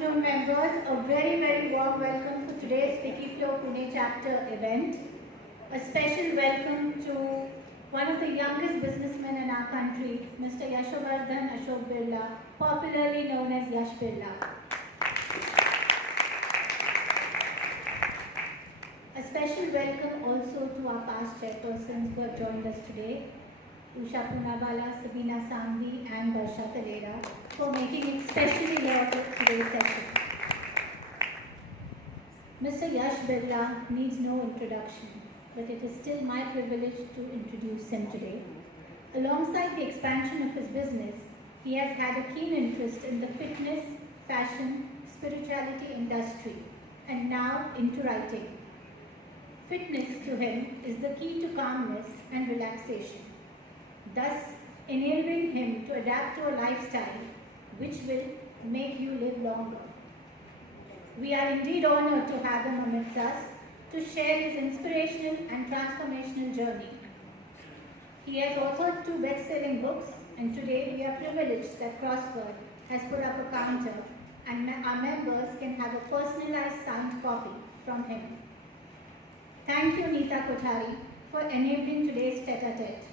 afternoon, members. A very warm welcome to today's FICCI Pune chapter event. A special welcome to one of the youngest businessmen in our country, Mr. Yash Birla, popularly known as Yash Birla. A special welcome also to our past chairpersons who have joined us today, Usha Punawala, Sabina Sanghi and Varsha Talera, for making it specially here for today's session. Mr. Yash Birla needs no introduction, but it is still my privilege to introduce him today. Alongside the expansion of his business, he has had a keen interest in the fitness, fashion, spirituality industry, and now into writing. Fitness to him is the key to calmness and relaxation, thus enabling him to adapt to a lifestyle which will make you live longer. We are indeed honored to have him amidst us to share his inspirational and transformational journey. He has authored 2 best-selling books, and today we are privileged that Crossword has put up a counter and our members can have a personalized signed copy from him. Thank you, Neeta Kothari, for enabling today's tete-a-tete.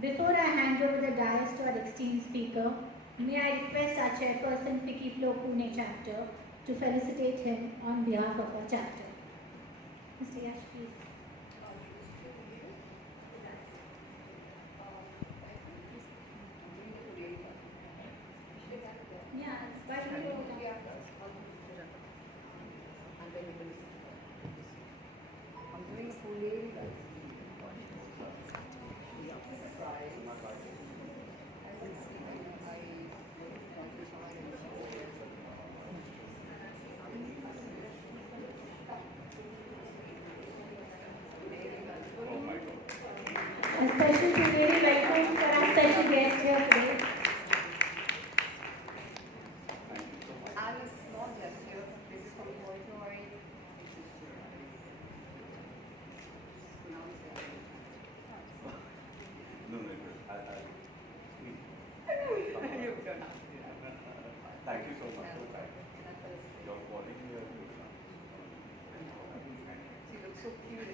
Before I hand over the dais to our esteemed speaker, may I request our chairperson, FLO Pune chapter, to felicitate him on behalf of our chapter. Mr. Yash, please. Yeah, why don't you go down? I'm doing a full day. A special today welcome for our special guest here today. Alice not left here. This is from Portnoy. Thank you so much. Your quality here. She looks so cute.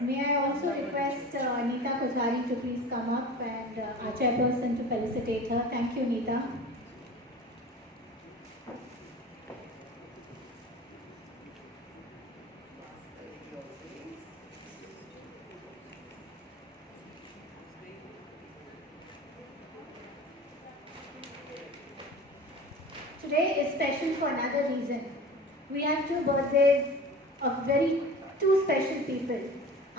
May I also request Neeta Kothari to please come up and our chairperson to felicitate her. Thank you, Neeta. Today is special for another reason. We have 2 birthdays of 2 special people.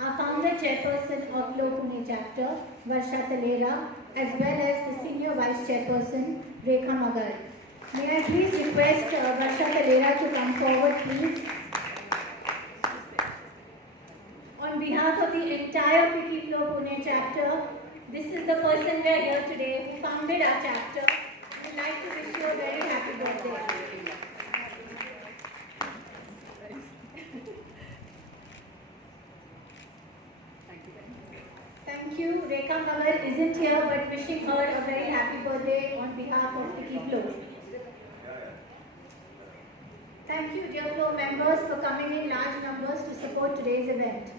Our founder chairperson of FLO Pune chapter, Varsha Talera, as well as the senior vice chairperson, Rekha Magar. May I please request Varsha Talera to come forward, please. On behalf of the entire FLO Pune chapter, this is the person we are here today who founded our chapter. We'd like to wish you a very happy birthday. Thank you. Rekha Magar isn't here, but wishing her a very happy birthday on behalf of FLO. Thank you, dear FLO members, for coming in large numbers to support today's event.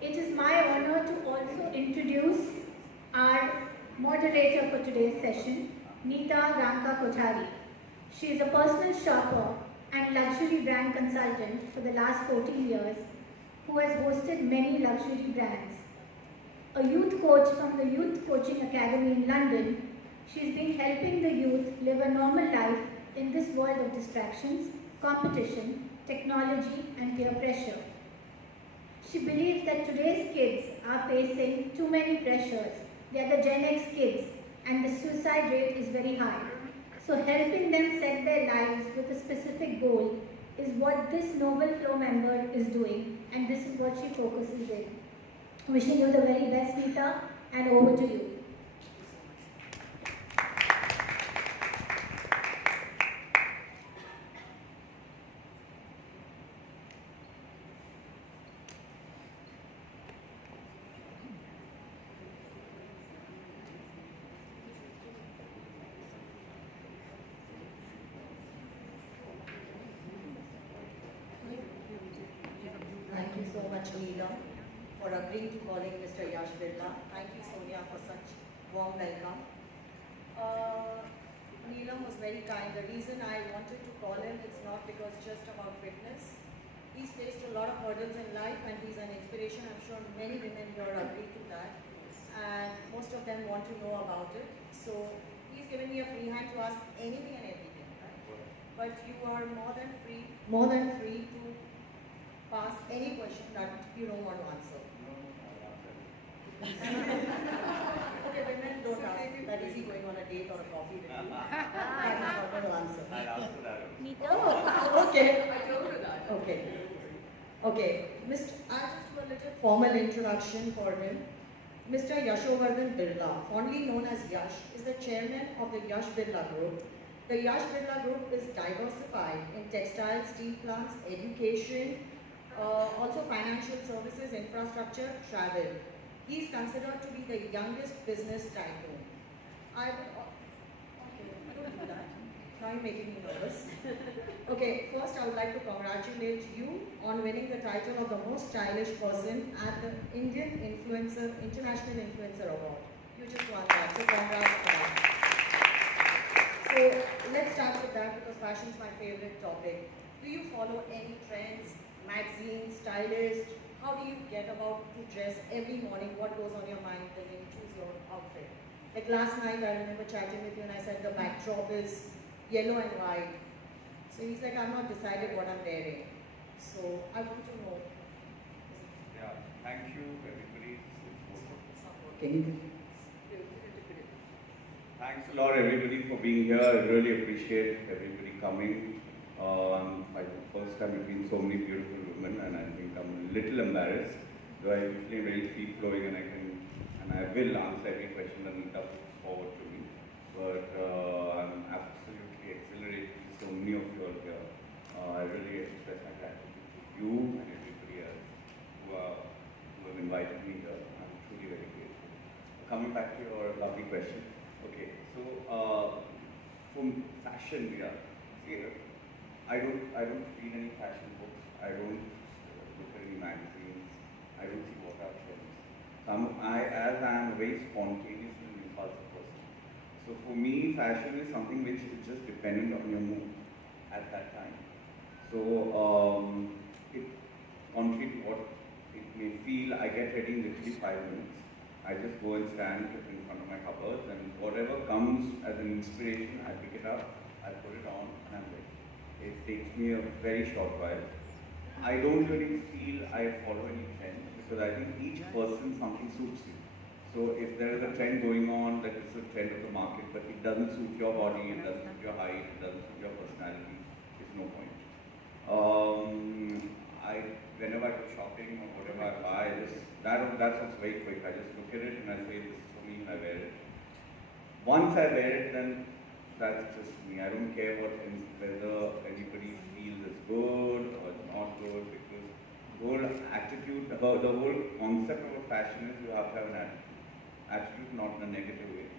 It is my honor to also introduce our moderator for today's session, Neeta Kothari. She is a personal shopper and luxury brand consultant for the last 14 years, who has hosted many luxury brands. A youth coach from the Youth Coaching Academy in London, she's been helping the youth live a normal life in this world of distractions, competition, technology, and peer pressure. She believes that today's kids are facing too many pressures. They are the Gen X kids, and the suicide rate is very high. So helping them set their lives with a specific goal is what this noble FLO member is doing, and this is what she focuses in. Wishing you the very best, Neeta, and over to you. much, Neeta, for agreeing to calling Mr. Yash Birla. Thank you, Sonia, for such warm welcome. Neelam was very kind. The reason I wanted to call him, it's not because just about fitness. He's faced a lot of hurdles in life and he's an inspiration. I'm sure many women here agree to that. And most of them want to know about it. So he's given me a free hand to ask anything and everything. Right? But you are more than free to pass any question that you don't want to answer. Okay, women don't ask that is he going on a date or a coffee with you. That is not going to answer. I'll answer that. Oh, okay. I told her that. Okay. Okay. I'll just do a little formal introduction for him. Mr. Yashovardhan Birla, fondly known as Yash, is the chairman of the Yash Birla Group. The Yash Birla Group is diversified in textiles, steel plants, education, also financial services, infrastructure, travel. He is considered to be the youngest business tycoon. Okay, don't do that. Now you're making me nervous. Okay, first I would like to congratulate you on winning the title of the most stylish person at the International Influencer Award. You just won that, so congrats for that. So let's start with that because fashion is my favorite topic. Do you follow any trends, magazines, stylists? How do you get about to dress every morning? What goes on your mind when you choose your outfit? Like last night, I remember chatting with you and I said the backdrop is yellow and white. So he's like, I'm not decided what I'm wearing. So I want to know. Yeah, thank you everybody. Thanks a lot everybody for being here. I really appreciate everybody coming. For the first time between so many beautiful women, and I think I'm a little embarrassed. Though I usually am very free flowing and I will answer every question that Neeta puts forward to me. But I'm absolutely exhilarated to see so many of you all here. I really express my gratitude to you and everybody else who have invited me here. I'm truly very grateful. Coming back to your lovely question. Okay, so from fashion, yeah. See, I don't read any fashion books. I don't look at any magazines. I don't see what are trends. As I am a very spontaneous and impulsive person. So for me, fashion is something which is just dependent on your mood at that time. So it contrary to what it may feel, I get ready in literally 5 minutes. I just go and stand in front of my cupboards, and whatever comes as an inspiration, I pick it up, I put it on, and I'm ready. It takes me a very short while. I don't really feel I follow any trend because I think each person something suits you. So if there is a trend going on that is a trend of the market, but it doesn't suit your body, it doesn't suit your height, it doesn't suit your personality, there's no point. Whenever I go shopping or whatever I buy, that's what's very quick. I just look at it and I say, this is for me, and I wear it. Once I wear it, then that's just me. I don't care whether anybody feels it's good or it's not good, because the whole attitude, the whole concept of a fashion is you have to have an attitude. Attitude not in a negative way,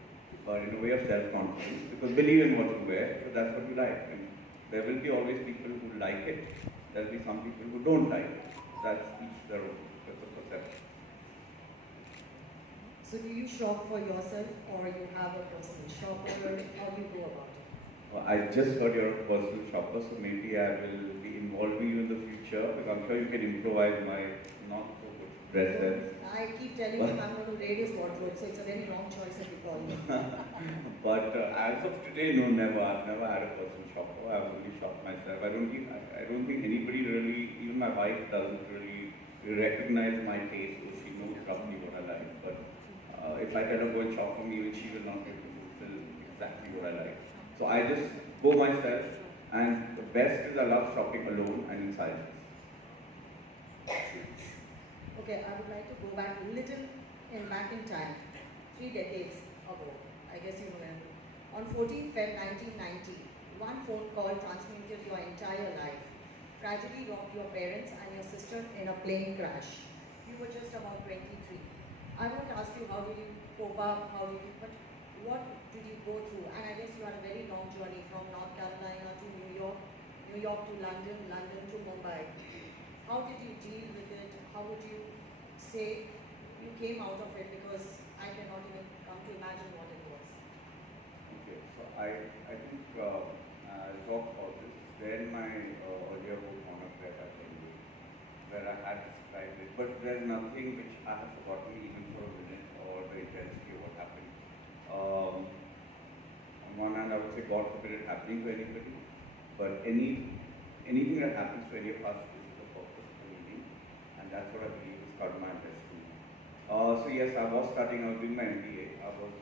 but in a way of self-confidence, because believe in what you wear, because that's what you like. And there will be always people who like it, there will be some people who don't like it. That's each their own, that's a perception. So do you shop for yourself or you have a personal shopper? How do you go about it? I just heard you're a personal shopper, so maybe I will be involving you in the future, because I'm sure you can improvise my not so good dress sense. I keep telling you I'm going to raid his wardrobe, so it's a very wrong choice if you call me. But as of today, no, never. I've never had a personal shopper. I've only shopped myself. I don't think anybody really, even my wife doesn't really recognize my taste, so she knows roughly what I like. But if I tell her go and shop for me, she will not be able to fulfill exactly what I like. So I just go myself, and the best is I love shopping alone and in silence. Okay, I would like to go back in time, 3 decades ago. I guess you remember. On 14 Feb 1990, one phone call transmuted your entire life. Tragedy robbed your parents and your sister in a plane crash. You were just about 23. I won't ask you how did you cope up, but what did you go through? And I guess you had a very long journey from North Carolina to New York to London, London to Mumbai. How did you deal with it? how would you say you came out of it? Because I cannot even come to imagine what it was. Okay, so I think I'll talk about this. Then my earlier book on a prayer attendee, where I had described it, but there's nothing which I have forgotten even for a minute or the intensity of what happened. On one hand, I would say God forbid it happening to anybody, but anything that happens to any of us is the purpose of the meaning, and that's what I believe is karma and destiny. So yes, I was studying, I was doing my MBA. I was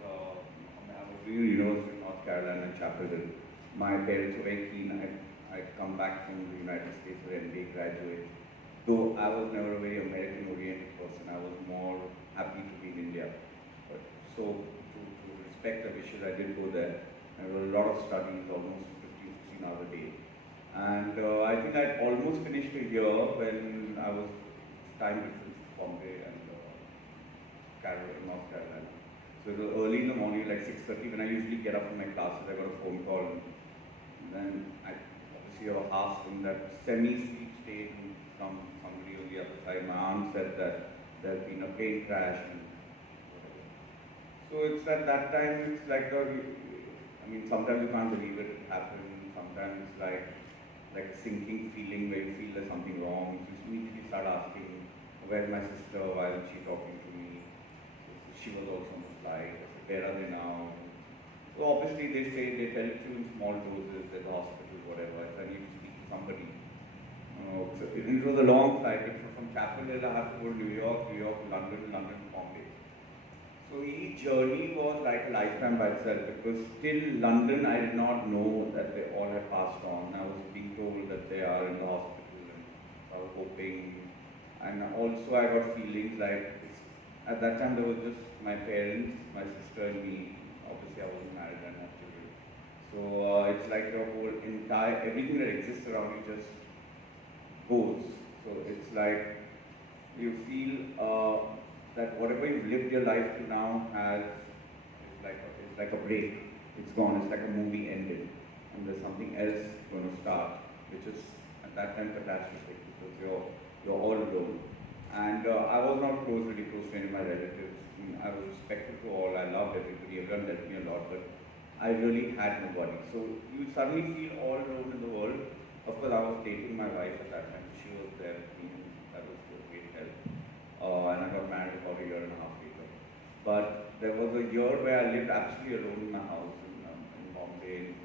doing University of North Carolina in Chapel Hill. My parents were very keen. I'd come back from the United States as an MBA graduate. Though I was never a very American-oriented person, I was more happy to be in India. But so to respect the wishes, I did go there. There were a lot of studies, almost 15, 16 hours a day. And I think I'd almost finished a year when I was time difference to Bombay and North Carolina. So it was early in the morning, like 6:30, when I usually get up from my classes. I got a phone call, and then I obviously have a house in that semi-sleep state, and somebody on the other side. My aunt said that there's been a plane crash and whatever. So it's at that time, it's like I mean, sometimes you can't believe it happened. Sometimes it's like a sinking feeling where you feel there's something wrong. You immediately start asking, where's my sister? Why isn't she talking to me? She was also on the flight. I said, where are they now? So obviously they tell it to you in small doses at the hospital, whatever. I said, I need to speak to somebody. So it was a long flight. From Chapel Hill, I had to go to New York, London, Bombay. So each journey was like a lifetime by itself, because till London I did not know that they all had passed on. I was being told that they are in the hospital, and I was hoping. And also I got feelings like, at that time there was just my parents, my sister and me. Obviously I wasn't married and had children. So it's like your whole everything that exists around you just goes. So it's like you feel that whatever you've lived your life to now it's like a break. It's gone. It's like a movie ended, and there's something else going to start, which is at that time catastrophic, because you're all alone. And I was not really close to any of my relatives. I mean, I was respectful to all. I loved everybody. Everyone helped me a lot, but I really had nobody. So you suddenly feel all alone in the world. Of course, I was dating my wife at that time. She was there with me, and that was a great help. And I got married about a year and a half later. But there was a year where I lived absolutely alone in my house in Bombay.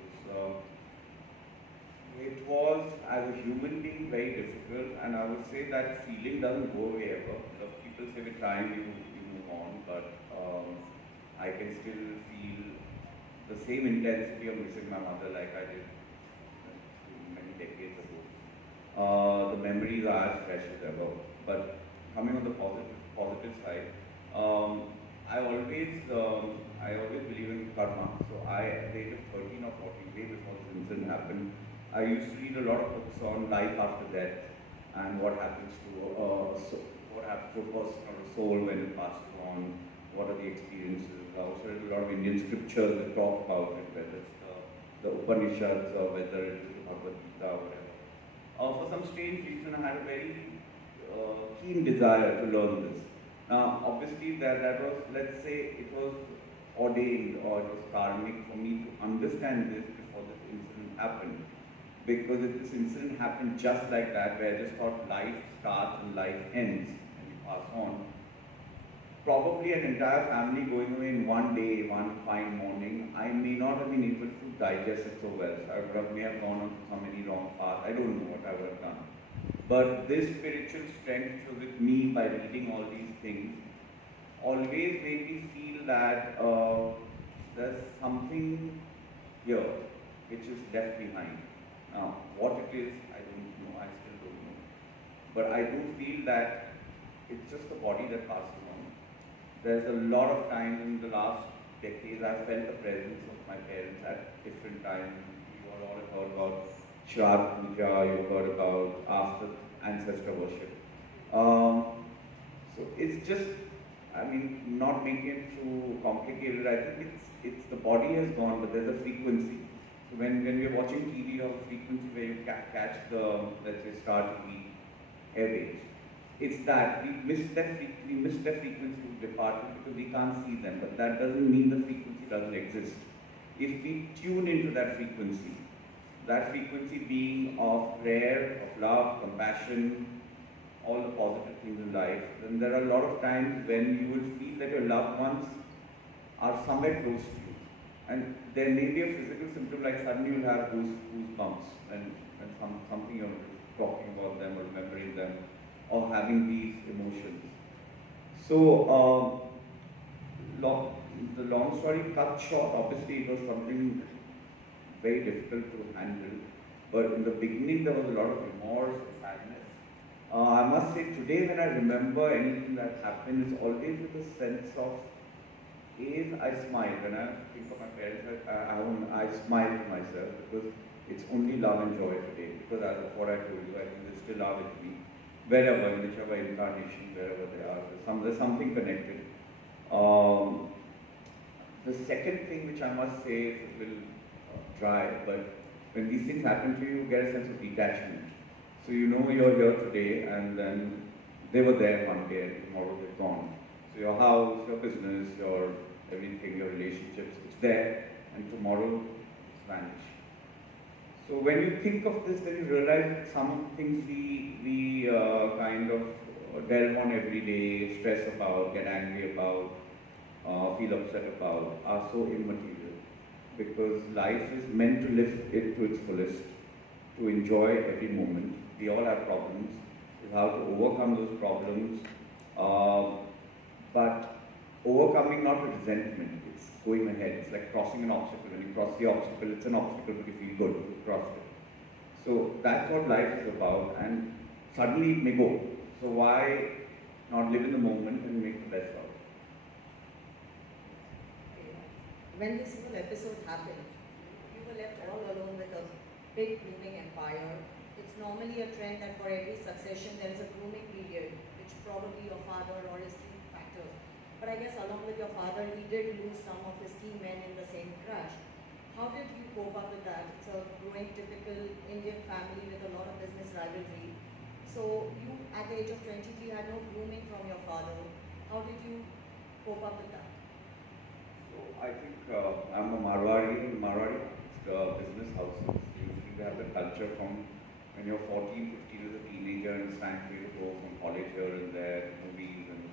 It was, as a human being, very difficult, and I would say that feeling doesn't go away ever. People say with time you move on, but I can still feel the same intensity of missing my mother like I did many decades ago. The memories are as fresh as ever. But coming on the positive side, I always believe in karma. So at the age of 13 or 14, way before this incident happened, I used to read a lot of books on life after death and what happens to a person or a soul when it passes on. What are the experiences? I also read a lot of Indian scriptures that talk about it, whether it's the Upanishads or whether it is the Bhagavad Gita or whatever. For some strange reason, I had a very keen desire to learn this. Now, obviously, that was, let's say, it was ordained or it was karmic for me to understand this before this incident happened. Because if this incident happened just like that, where I just thought life starts and life ends and you pass on, probably an entire family going away in one day, one fine morning, I may not have been able to digest it so well. So I may have gone on to some very wrong path. I don't know what I would have done. But this spiritual strength which was with me by reading all these things always made me feel that there's something here which is left behind. Now, what it is, I don't know, I still don't know. But I do feel that it's just the body that passes on. There's a lot of times in the last decades I've felt the presence of my parents at different times. You all have heard about Shraddha Puja, you've heard about after ancestor worship. So it's just, I mean, not making it too complicated, I think it's the body has gone, but there's a frequency. So when we're watching TV, you have a frequency where you catch the, let's say, Star TV airwaves. it's that we miss their frequency of departure because we can't see them, but that doesn't mean the frequency doesn't exist. If we tune into that frequency being of prayer, of love, compassion, all the positive things in life, then there are a lot of times when you will feel that your loved ones are somewhere close to you. And there may be a physical symptom like suddenly you'll have goosebumps and something you're talking about them or remembering them or having these emotions. So, the long story cut short, obviously it was something very difficult to handle. But in the beginning there was a lot of remorse and sadness. I must say today when I remember anything that happened, it's always with a sense of, I smile. When I think of my parents, I smile to myself because it's only love and joy today. Because as of what I told you, I think they still are with me. Wherever, in whichever incarnation, wherever they are, there's something connected. The second thing which I must say is a little dry, but when these things happen to you, you get a sense of detachment. So you know you're here today and then they were there one day and tomorrow they're gone. So your house, your business, your everything, your relationships, it's there and tomorrow it's vanished. So when you think of this, then you realize that some of the things we kind of delve on every day, stress about, get angry about, feel upset about, are so immaterial. Because life is meant to live it to its fullest, to enjoy every moment. We all have problems. It's how to overcome those problems, but overcoming not with resentment. It's going ahead. It's like crossing an obstacle. When you cross the obstacle, it's an obstacle, but you feel good. You crossed it. So that's what life is about, and suddenly it may go. So why not live in the moment and make the best of it? When this whole episode happened, you were left all alone with a big blooming empire. It's normally a trend that for every succession there is a grooming period, which probably your father or his team factors. But I guess along with your father, he did lose some of his key men in the same crash. How did you cope up with that? It's a growing typical Indian family with a lot of business rivalry. So you, at the age of 23, had no grooming from your father. How did you cope up with that? So I think I'm a Marwari. Marwari business houses. Usually they have the culture from when you're 14, 15 as a teenager and it's time for you to go from college here and there, movies and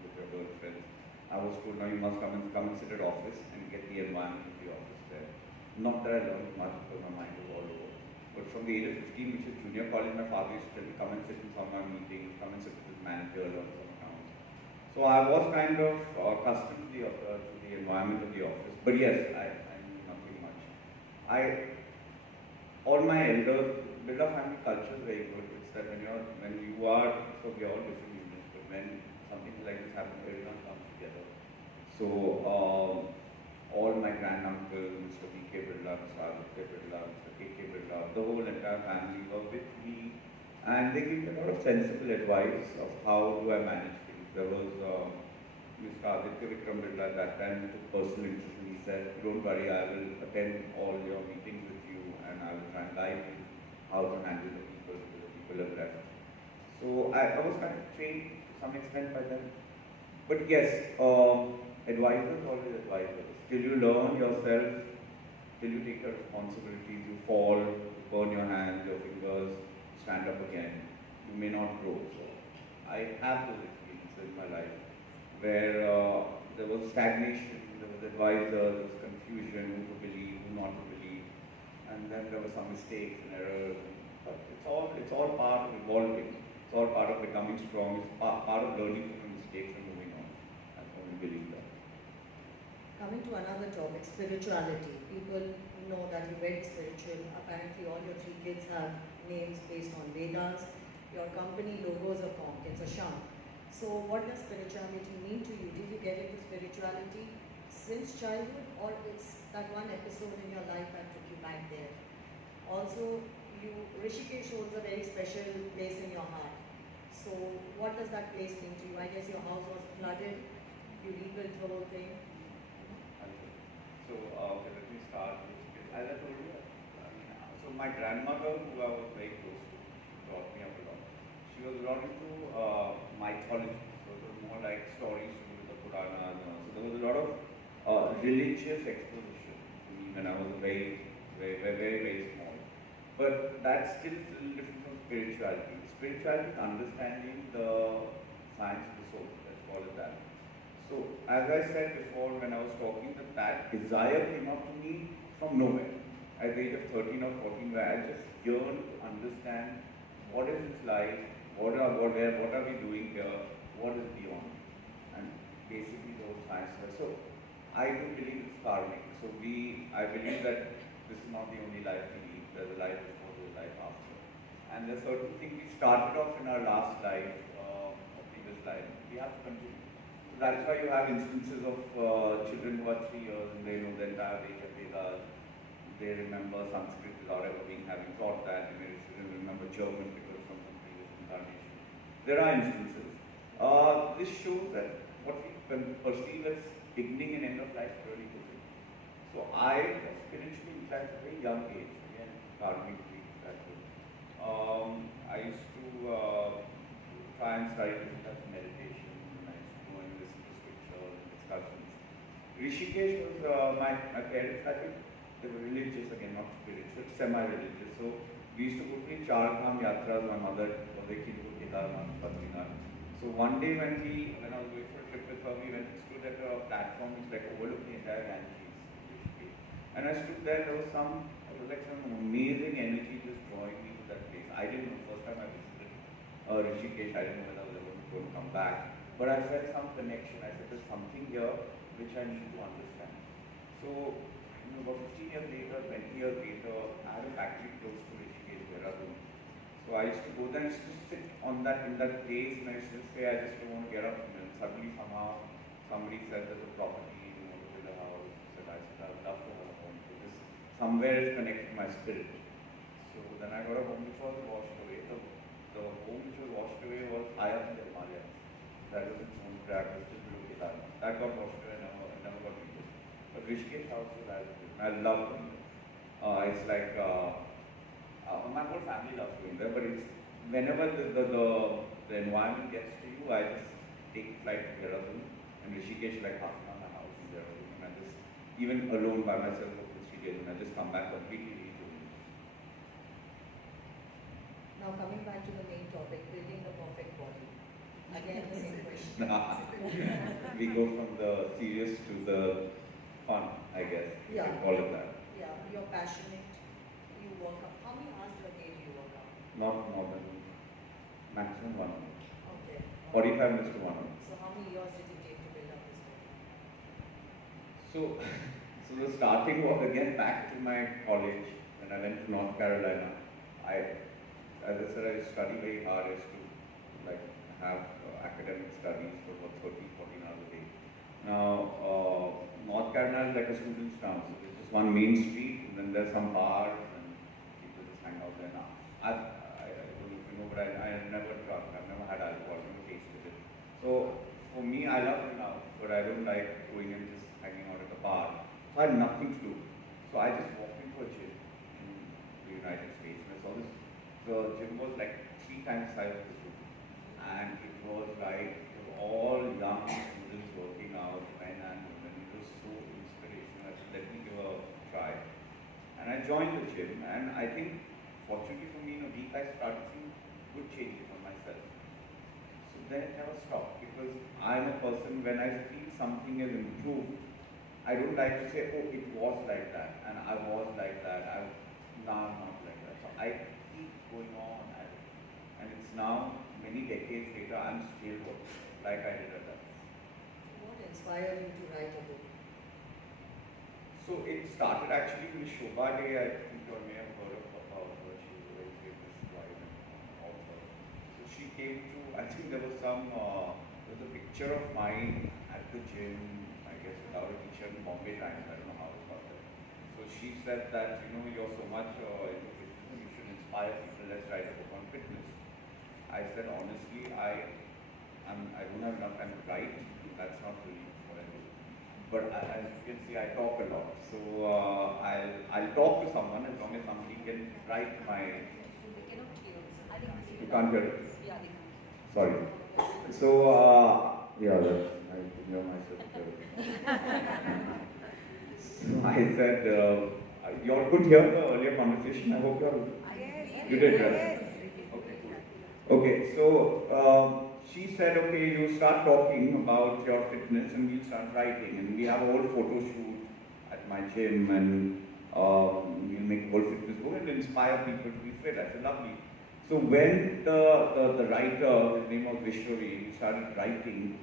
with your girlfriends. I was told now you must come and sit at office and get the environment of the office there. Not that I learned much because my mind was all over. But from the age of 15, which is junior college, my father used to tell me come and sit in some of my meetings, come and sit with his manager, learn some accounts. So I was kind of accustomed to the environment of the office. But yes, I knew nothing much. All my elders, Birla family culture is very good. It's that when you are, so we are all different units, but when something like this happens, everyone comes together. So all my granduncles, Mr. V.K. Birla, Mr. Aditya Birla, Mr. K.K. Birla, the whole entire family were with me, and they gave me a lot of sensible advice of how do I manage things. There was Mr. Aditya Vikram Birla at that time took personal interest in me. He said, don't worry, I will attend all your meetings with you and I will try and guide you how to handle the people have left. So I was kind of trained to some extent by them. But yes, advisors always advisors. Till you learn yourself, till you take your responsibilities, you fall, you burn your hands, your fingers, stand up again. You may not grow. So I have those experiences in my life where there was stagnation, there was advisors, there was confusion, who to believe, who not to believe, and then there were some mistakes and errors. But it's all part of evolving. It's all part of becoming strong. It's part of learning from your mistakes and moving on. I firmly believe that. Coming to another topic, spirituality. People know that you're very spiritual. Apparently all your 3 kids have names based on Vedas. Your company logo is a conch, it's a sham. So what does spirituality mean to you? Did you get into spirituality since childhood, or it's that one episode in your life that took you back there? Also, Rishikesh holds a very special place in your heart. So what does that place mean to you? I guess your house was flooded, you rebuilt the whole thing. So let me start. As I told you, so my grandmother, who I was very close to, she brought me up a lot. she was a lot into mythology, so it was more like stories to do with the Puranas. So there was a lot of religious exposition to me when I was very small. But that's still a little different from spirituality. Spirituality is understanding the science of the soul, let's call it that. So, as I said before when I was talking, that desire came up to me from nowhere. At the age of 13 or 14, where I just yearned to understand what is this life, what are we doing here, what is beyond, and basically the whole science. So, I do believe it's karmic. So, I believe that this is not the only life we lead. There's a life before, there's a life after. And there's certain things we started off in our last life, or previous life, we have to continue. That's why you have instances of children who are 3 years and they know the entire Vedas. They remember Sanskrit without ever having taught that. They may remember German because from some previous incarnation. There are instances. This shows that what we can perceive as beginning and end of life really isn't. So I was spiritually inclined at a very young age, again, karmically, that way. I used to try and study different types of meditation. Discussions. Rishikesh was my parents, I think they were religious again, not spiritual, semi-religious. So we used to go to Char Dham Yatras. My mother was a kid who Kedarnath, Badrinath. So one day when I was going for a trip with her, we went and stood at a platform which like overlooked the entire Ganges, Rishikesh. And I stood there was some amazing energy just drawing me to that place. I didn't know, first time I visited Rishikesh, I didn't know whether I was ever going to come back. But I felt some connection. I said, there's something here which I need to understand. So, about 15 years later, 20 years later, I had a factory close to Rishikesh, Dehradun. So I used to go there and used to sit in that place, and I used to say, I just don't want to get up. And suddenly somehow somebody said there's a property, to build a house. I said, I would love to have a home. So this somewhere is connected to my spirit. So then I got a home which was washed away. The home which was washed away was high up in the Himalayas. That was its own track, was just below Kedarnath. That got washed away and never got rebuilt. But Rishikesh house was as good. I love going there. It's like, my whole family loves going there, but it's, whenever the environment gets to you, I just take flight to Dehradun, and Rishikesh like half an hour my house in Dehradun, and I just, even alone by myself for 3 days, and I just come back completely rejuvenated. Now coming back to the main topic, building the perfect body. Again, the same question. We go from the serious to the fun, I guess. You can call it that. Yeah, you're passionate. You work out. How many hours a day do you work out? Not more than maximum 1 hour. Okay. 45 minutes to 1 hour. So how many years did it take to build up this body? So the starting was again back to my college when I went to North Carolina. As I said, I studied very hard. I used to have academic studies for about 13-14 hours a day. Now, North Carolina is like a student's town, so there's just one main street, and then there's some bars, and people just hang out there. Now, I don't know if you know, but I never drunk. I've never had alcohol. I've never tasted it. So for me, I love it now, but I don't like going and just hanging out at the bar. So I had nothing to do. So I just walked into a gym in the United States, and I saw this. The gym was like 3 times the size of this room. And it was like all young students working out, men and women. It was so inspirational. I said, let me give a try. And I joined the gym, and I think, fortunately for me, in a week I started seeing good changes on myself. So then it never stopped, because I'm a person, when I feel something has improved, I don't like to say, oh, it was like that, and I was like that, now I'm not like that. So I keep going on at it. And it's now, many decades later, I'm still working like I did at that. What inspired you to write a book? So it started actually with Shobha Day. I think you may have heard about her. She's a very famous writer and author. So she came to, I think there was there was a picture of mine at the gym, I guess without a teacher in Bombay Times. I don't know how it got there. So she said that, you're so much into fitness, you should inspire people. Let's write a book on fitness. I said, honestly, I don't have enough time to write. That's not really what I do. But as you can see, I talk a lot. So I'll talk to someone as long as somebody can write my. They cannot hear. I think You can't hear it. Yeah, they Sorry. So, yeah, I could hear myself. So I said, you all could hear the earlier conversation. I hope you all. Yes. You did, right? Yes. Okay, cool. Okay, so she said, okay, you start talking about your fitness and we'll start writing. And we have a whole photo shoot at my gym and we'll make a whole fitness book and inspire people to be fit. I said, lovely. So when the writer, his name was Vishwari, he started writing,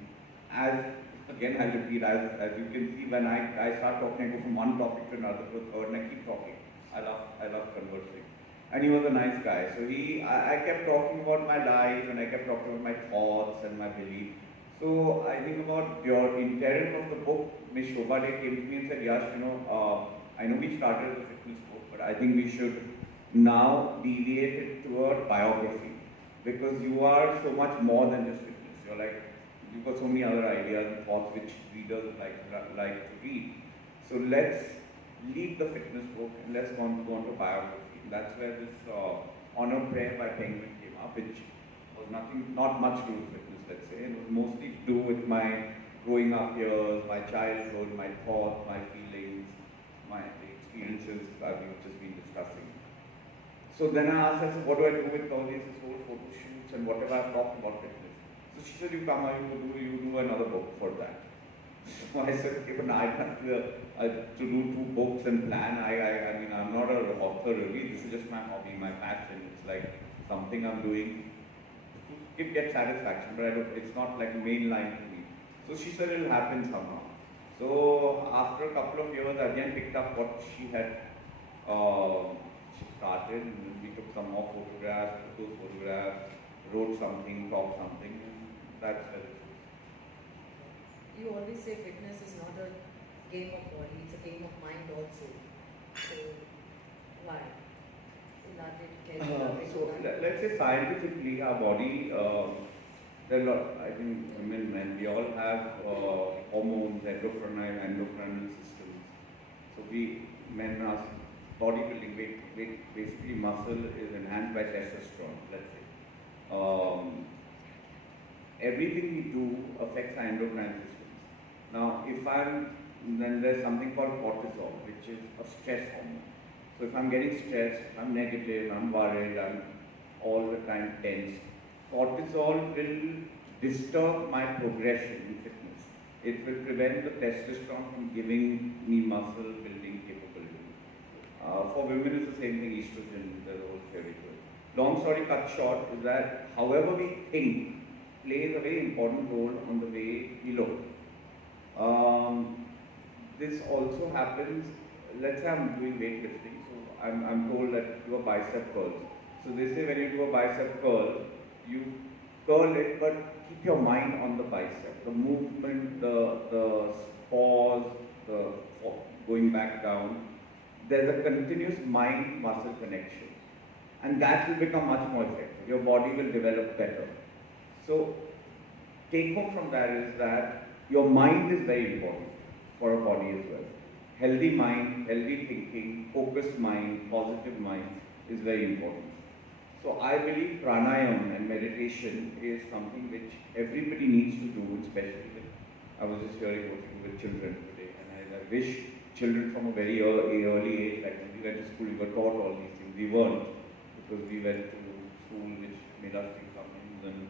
again I repeat, as you can see, when I start talking, I go from one topic to another to a third and I keep talking. I love conversing. And he was a nice guy. So I kept talking about my life and I kept talking about my thoughts and my belief. So I think about your intent of the book, Ms. Shobha Day came to me and said, Yash, I know we started as a fitness book, but I think we should now deviate it toward biography. Because you are so much more than just fitness. You've got so many other ideas and thoughts which readers like to read. So let's leave the fitness book and let's go on to biography. That's where this honor prayer by Penguin came up, which was not much to do with fitness, let's say. It was mostly to do with my growing up years, my childhood, my thoughts, my feelings, my experiences that we've just been discussing. So then I asked her, so what do I do with all these whole photo shoots and whatever I've talked about fitness? So she said, you do another book for that. So I said, okay, but I have to do 2 books and plan. I mean, I'm not an author really. This is just my hobby, my passion. It's like something I'm doing to get satisfaction, but it's not like mainline for me. So she said it'll happen somehow. So after a couple of years, I again picked up what she had she started, and we took some more photographs, took those photographs, wrote something, talked something, and that's it. You always say fitness is not a game of body, it's a game of mind also. So, why? Let's say scientifically, our body, there are a lot, I think women, men, we all have hormones, endocrinal systems. So men are bodybuilding, basically muscle is enhanced by testosterone, let's say. Everything we do affects our endocrine systems. Now, then there's something called cortisol, which is a stress hormone. So if I'm getting stressed, I'm negative, I'm worried, I'm all the time tense, cortisol will disturb my progression in fitness. It will prevent the testosterone from giving me muscle building capability. For women, it's the same thing, estrogen, there's a whole theory to it. Long story cut short is that however we think plays a very important role on the way we look. This also happens, let's say I'm doing weightlifting, so I'm told that do a bicep curl. So they say when you do a bicep curl, you curl it, but keep your mind on the bicep. The movement, the pause, the going back down. There's a continuous mind-muscle connection. And that will become much more effective. Your body will develop better. So, take home from that is that your mind is very important for a body as well. Healthy mind, healthy thinking, focused mind, positive mind is very important. So I believe pranayama and meditation is something which everybody needs to do, especially I was just hearing working with children today, and I wish children from a very early age, like when we went to school, we were taught all these things. We weren't, because we went to school which made us think something and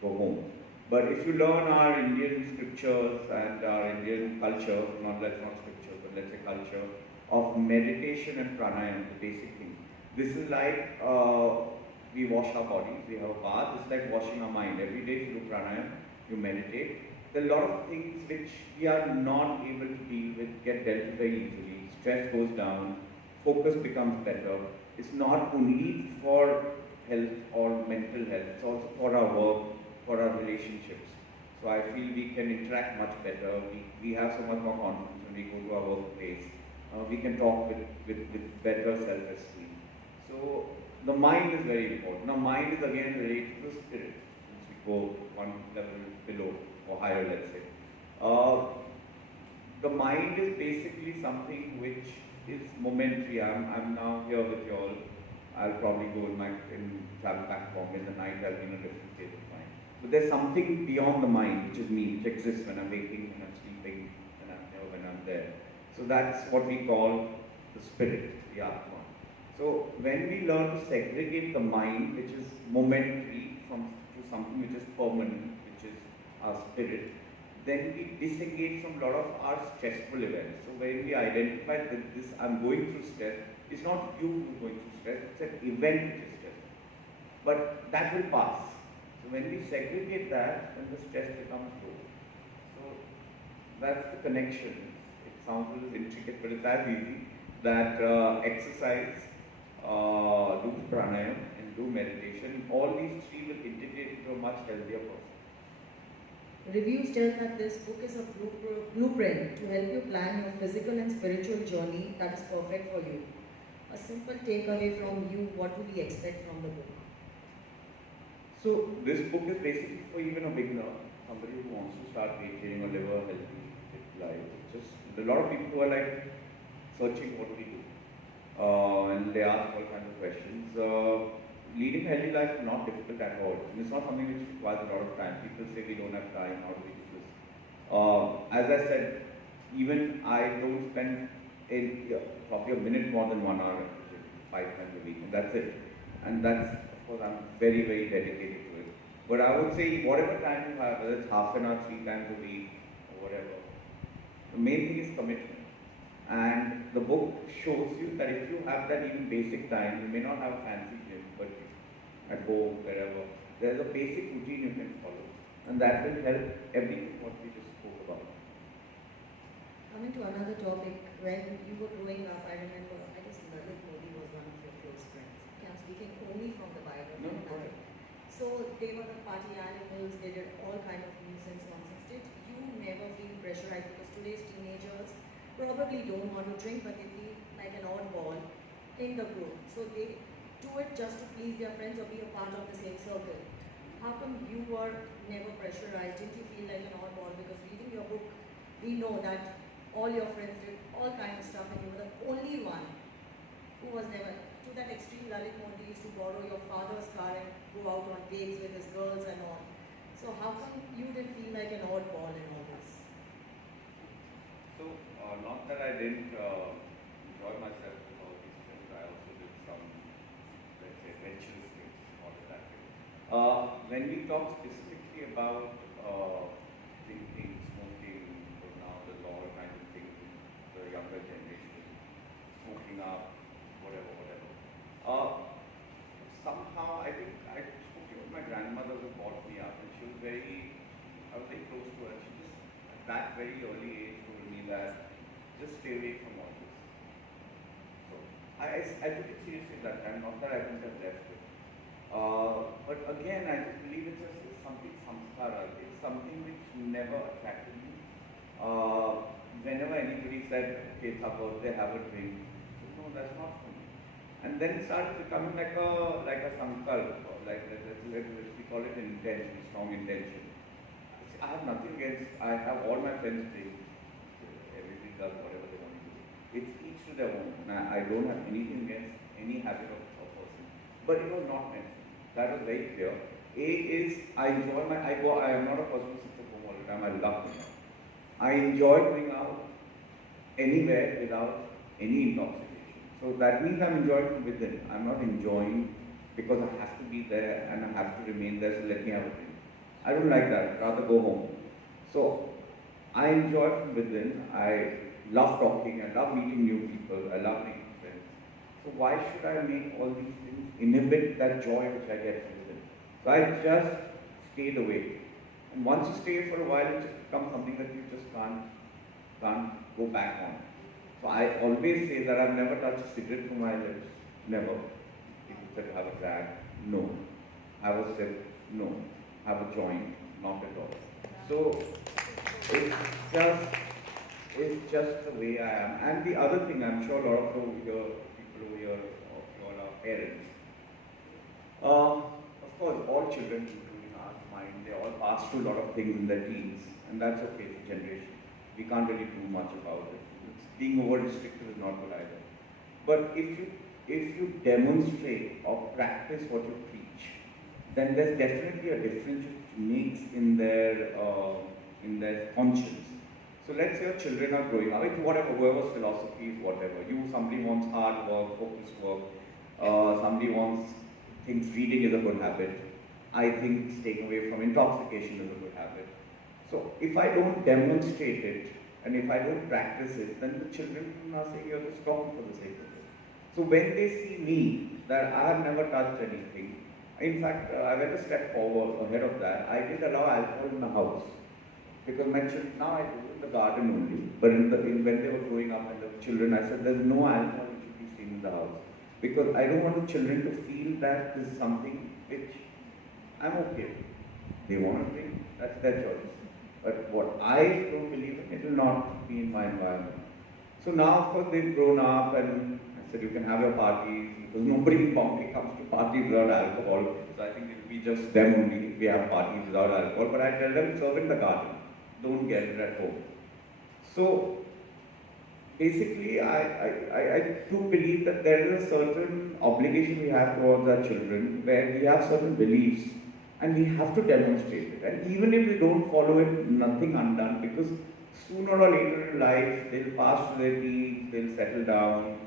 go home. But if you learn our Indian scriptures and our Indian culture, let's not scripture, but let's say culture, of meditation and pranayama, the basic thing. This is like we wash our bodies, we have a bath, it's like washing our mind. Every day if you do pranayama, you meditate. There are a lot of things which we are not able to deal with, get dealt with very easily. Stress goes down, focus becomes better. It's not only for health or mental health, it's also for our work, for our relationships. So I feel we can interact much better. We have so much more confidence when we go to our workplace. We can talk with better self-esteem. So the mind is very important. Now mind is again related to the spirit, since we go one level below or higher, let's say. The mind is basically something which is momentary. I'm now here with you all. I'll probably go in travel back home in the night. I'll be in a different state of mind. But there's something beyond the mind, which is me, which exists when I'm waking, when I'm sleeping, when I'm there. So that's what we call the spirit, the Atma. So when we learn to segregate the mind, which is momentary, to something which is permanent, which is our spirit, then we disengage from a lot of our stressful events. So when we identify that this, I'm going through stress, it's not you who's going through stress, it's an event which is stress. But that will pass. So when we segregate that, then the stress becomes low. So that's the connection. It sounds a little intricate, but it's as easy that exercise, do pranayam, and do meditation. All these three will integrate into a much healthier person. Reviews tell that this book is a blueprint to help you plan your physical and spiritual journey that is perfect for you. A simple takeaway from you, what do we expect from the book? So this book is basically for even a beginner, somebody who wants to start maintaining a live a healthy life. Just a lot of people who are like searching what we do, and they ask all kinds of questions. Leading a healthy life is not difficult at all. And it's not something which requires a lot of time. People say we don't have time, how do we do this? As I said, even I don't spend probably a minute more than 1 hour, 5 times a week, and that's it. And that's, of course, I'm very, very dedicated to it. But I would say whatever time you have, whether it's half an hour, 3 times a week, or whatever, the main thing is commitment. And the book shows you that if you have that even basic time, you may not have a fancy gym, but at home, wherever, there's a basic routine you can follow. And that will help everything what we just spoke about. Coming to another topic, when you were growing up, I remember, I guess Lalit Modi was one of your close friends. Okay, I'm speaking only from the biography. No, go ahead. So they were the party animals, they did all kind of nuisance nonsense. Did you never feel pressurized? Because today's teenagers probably don't want to drink, but they feel like an oddball in the group. So they do it just to please their friends or be a part of the same circle. How come you were never pressurized? Didn't you feel like an oddball? Because reading your book, we know that all your friends did all kinds of stuff and you were the only one who was never, to that extreme. Lalit Modi used to borrow your father's car and go out on dates with his girls and all. So how come you didn't feel like an oddball in all this? So, not that I didn't enjoy myself with all these things, I also did some, let's say, adventurous things, all of that. When we talk specifically about drinking, smoking, so now there's all kinds of things in the younger generation, smoking up, whatever. Somehow, I think I spoke to my grandmother who brought me up, and she was I was very close to her. She just, at that very early age, told me that just stay away from all this. So I took it seriously that time, not that I wouldn't have left it. But again, I just believe it's just something samskara. It's something which never attracted me. Whenever anybody said, okay, it's our birthday, have a drink, I said, no, that's not for me. And then it started becoming like a sankalp, we call it an intention, strong intention. I have nothing against, I have all my friends drink, everybody does whatever they want to do. It's each to their own, and I don't have anything against any habit of a person. But it was not meant. That was very clear. A is, I am not a person who sits at home all the time, I love going out. I enjoy going out anywhere without any intoxication. So that means I'm enjoying from within. I'm not enjoying because I have to be there and I have to remain there, so let me have a drink. I don't like that, I'd rather go home. So I enjoy from within. I love talking, I love meeting new people, I love making friends. So why should I make all these things inhibit that joy which I get from within? So I just stayed away. And once you stay for a while, it just becomes something that you just can't go back on. So I always say that I've never touched a cigarette from my lips. Never. People said have a drag. No. Have a sip. No. Have a joint. Not at all. So it's just the way I am. And the other thing, I'm sure a lot of people over here all are parents. Of course, all children, including ours, mine, they all pass through a lot of things in their teens, and that's okay, it's a generation. We can't really do much about it. Being over restrictive is not good either. But if you demonstrate or practice what you preach, then there's definitely a difference makes in their conscience. So let's say your children are growing up, it's whatever, whoever's philosophy is whatever. Somebody wants hard work, focused work, somebody thinks reading is a good habit. I think staying away from intoxication is a good habit. So if I don't demonstrate it, and if I don't practice it, then the children are saying you're just talking for the sake of it. So when they see me, that I have never touched anything, in fact, I went a step forward ahead of that. I didn't allow alcohol in the house. Because my children, now I do in the garden only, but when they were growing up and the children, I said there's no alcohol which should be seen in the house. Because I don't want the children to feel that this is something which I'm okay with. They want to drink, that's their choice. But what I don't believe in, it will not be in my environment. So now, of course, they've grown up and I said you can have your parties, because nobody in Bombay comes to parties without alcohol. So I think it will be just them only if we have parties without alcohol. But I tell them, serve in the garden. Don't get it at home. So basically, I do believe that there is a certain obligation we have towards our children where we have certain beliefs and we have to demonstrate it. And even if we don't follow it, nothing undone, because sooner or later in life, they'll pass to their teens, they'll settle down,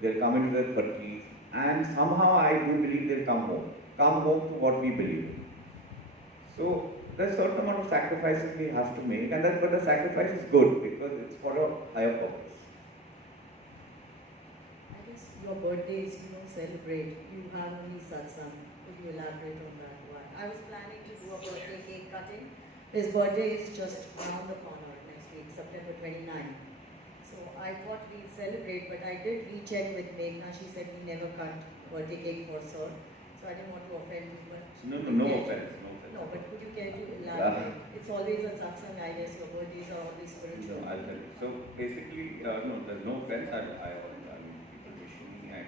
they'll come into their 30s, and somehow I do believe they'll come home to what we believe in. So there's a certain amount of sacrifices we have to make, but the sacrifice is good because it's for a higher purpose. I guess your birthdays you don't celebrate, you have only satsang. Could you elaborate on that? Why? I was planning to do a birthday cake cutting. His birthday is just around the corner next week, September 29th. So I thought we'd celebrate, but I did recheck with Meghna. She said we never cut birthday cake for sir. So I didn't want to offend you, but No offense. no, but could you care to elaborate? Yeah. It's always a satsang, I guess. Your birthdays are always spiritual. No, I'll tell you. So basically, no, there's no offense. I mean, people wish me and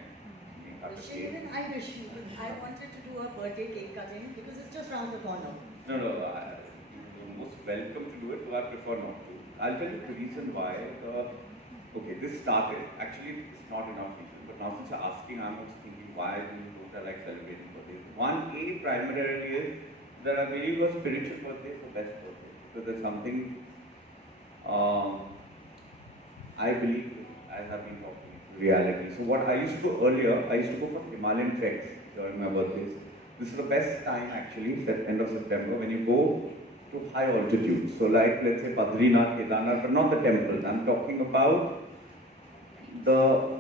we cut a cake. Even I wish you, but I wanted to do a birthday cake cutting because it's just round the corner. No, you're most welcome to do it, but I prefer not to. I'll tell you the reason why. Okay, this started. Actually, it's not enough reason, but now since you're asking, I'm also thinking why don't I like celebrating birthdays? One, primarily is that I believe a spiritual birthday is the best birthday. So there's something I believe I have been talking in reality. So what I used to do earlier, I used to go for Himalayan treks during my birthdays. This is the best time actually, end of September, when you go to high altitude. So like let's say Badrinath, Kedarnath, but not the temples. I'm talking about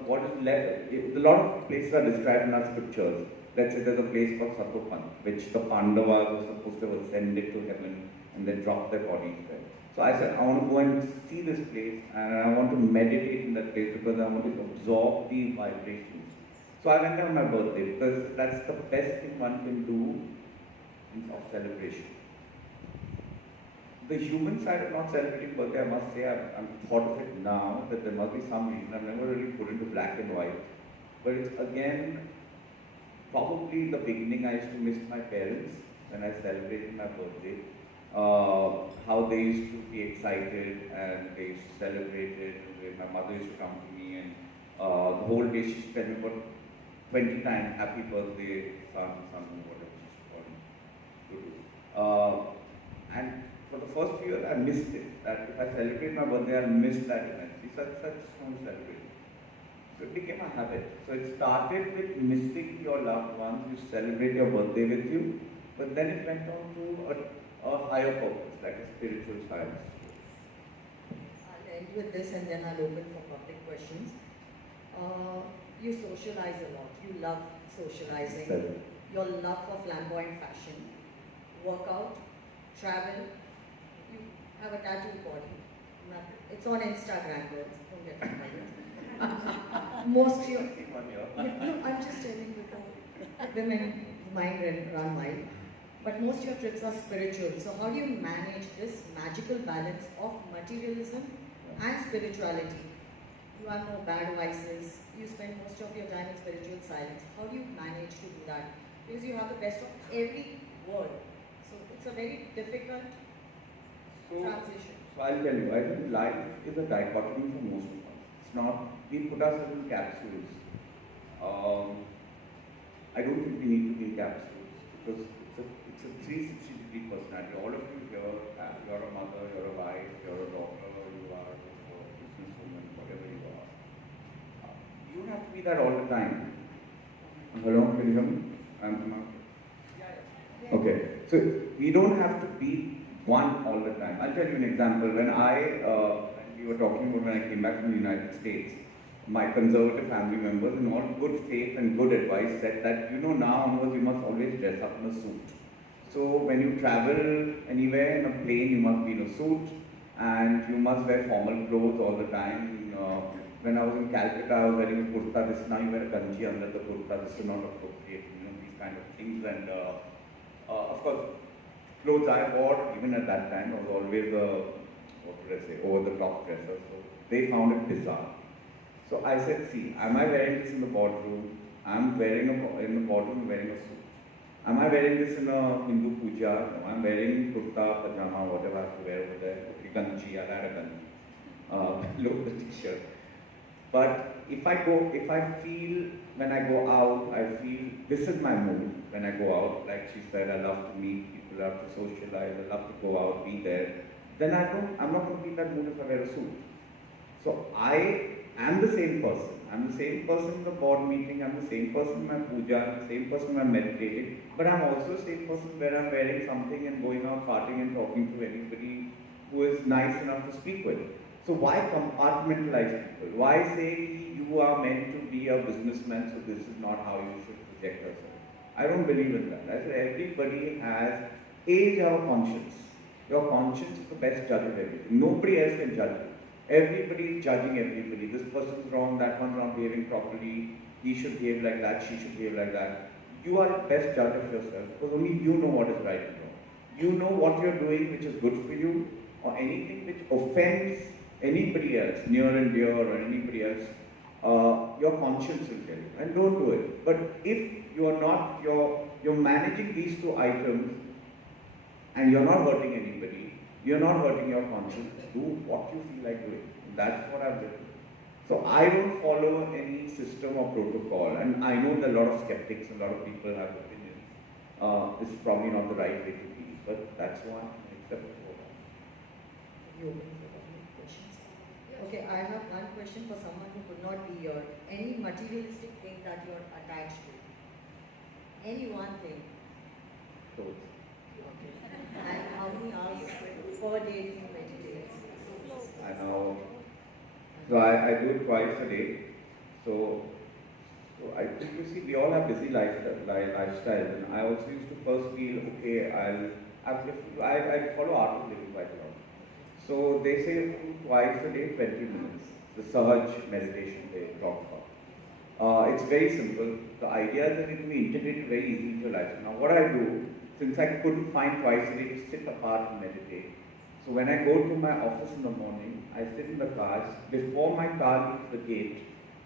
what is left. A lot of places are described in our scriptures. Let's say there's a place called Satopant, which the Pandavas were supposed to ascend it to heaven and they drop their bodies there. So I said, I want to go and see this place and I want to meditate in that place because I want to absorb the vibrations. So I went on my birthday because that's the best thing one can do of celebration. The human side of not celebrating birthday, I must say, I'm thought of it now that there must be some reason. I've never really put into black and white. But it's again, probably the beginning I used to miss my parents when I celebrated my birthday. How they used to be excited and they used to celebrate it. And my mother used to come to me and the whole day she spent about 20 times, happy birthday, son, whatever she used to call me. And for the first few years, I missed it. That if I celebrate my birthday, I'll miss that event. It's such small celebration. So it became a habit. So it started with missing your loved ones. You celebrate your birthday with you, but then it went on to a higher purpose, like a spiritual science. I'll end with this and then I'll open for public questions. You socialize a lot. You love socializing. Your love for flamboyant fashion, workout, travel. You have a tattoo body. It's on Instagram, girls. Don't get excited. Most of your... No, I'm just telling before women mind and run wild. But most of your trips are spiritual. So how do you manage this magical balance of materialism and spirituality? You have no bad vices. You spend most of your time in spiritual silence. How do you manage to do that? Because you have the best of every world. So it's a very difficult transition. So I'll tell you, I think life is a dichotomy for most of us. It's not, we put ourselves in capsules. I don't think we need to be in capsules because it's it's a 360-degree personality. All of you here, you're a mother, you're a wife, you're a daughter, you are a businesswoman, whatever you are. You don't have to be that all the time. Hello, can you hear me? Okay, so we don't have to be one all the time. I'll tell you an example. When we were talking about when I came back from the United States, my conservative family members, in all good faith and good advice, said that, you know, now onwards you must always dress up in a suit. So when you travel anywhere in a plane, you must be in a suit, and you must wear formal clothes all the time. When I was in Calcutta, I was wearing a kurta. This now you wear a kanji under the kurta. This is not appropriate. You know, these kind of things. And of course, clothes I wore even at that time was always what would I say, over the top dresser. So they found it bizarre. So I said, see, am I wearing this in the boardroom? I'm wearing in the boardroom wearing a suit. Am I wearing this in a Hindu puja? No, I'm wearing kurta, pajama, whatever I have to wear over there. Kanji, I had a kanji. Below the t-shirt. But if I feel, when I go out, I feel, this is my mood when I go out. Like she said, I love to meet people, I love to socialize, I love to go out, be there. Then I'm not going to be in that mood if I wear a suit. So I am the same person. I'm the same person in the board meeting, I'm the same person in my puja, I'm the same person when I'm meditating. But I'm also the same person where I'm wearing something and going out partying and talking to anybody who is nice enough to speak with. So why compartmentalize people? Why say you are meant to be a businessman, so this is not how you should project yourself? I don't believe in that. I say everybody has a conscience. Your conscience is the best judge of everything. Nobody else can judge you. Everybody is judging everybody. This person's wrong, that one's not behaving properly, he should behave like that, she should behave like that. You are the best judge of yourself because only you know what is right and wrong. You know what you're doing which is good for you, or anything which offends anybody else, near and dear, or anybody else, your conscience will tell you, and don't do it. But if you are not, you're managing these two items, and you're not hurting anybody, you're not hurting your conscience, do what you feel like doing. That's what I've done. So I don't follow any system or protocol, and I know that a lot of skeptics, a lot of people have opinions. This is probably not the right way to be, but that's why I accept it. You open for any questions? Okay, I have one question for someone who could not be here. Any materialistic thing that you're attached to? Any one thing? Clothes. Okay. And how many hours per day do you meditate? I know. So I do it twice a day. So I think, you see, we all have busy lifestyles, and I also used to first feel, okay, I follow art of living quite a lot. So they say twice a day, 20 minutes. The Sahaj meditation they talk about. It's very simple. The idea is that it can be integrated very easily into your life. Now what I do, since I couldn't find twice a day to sit apart and meditate, so when I go to my office in the morning, I sit in the car. Before my car leaves the gate,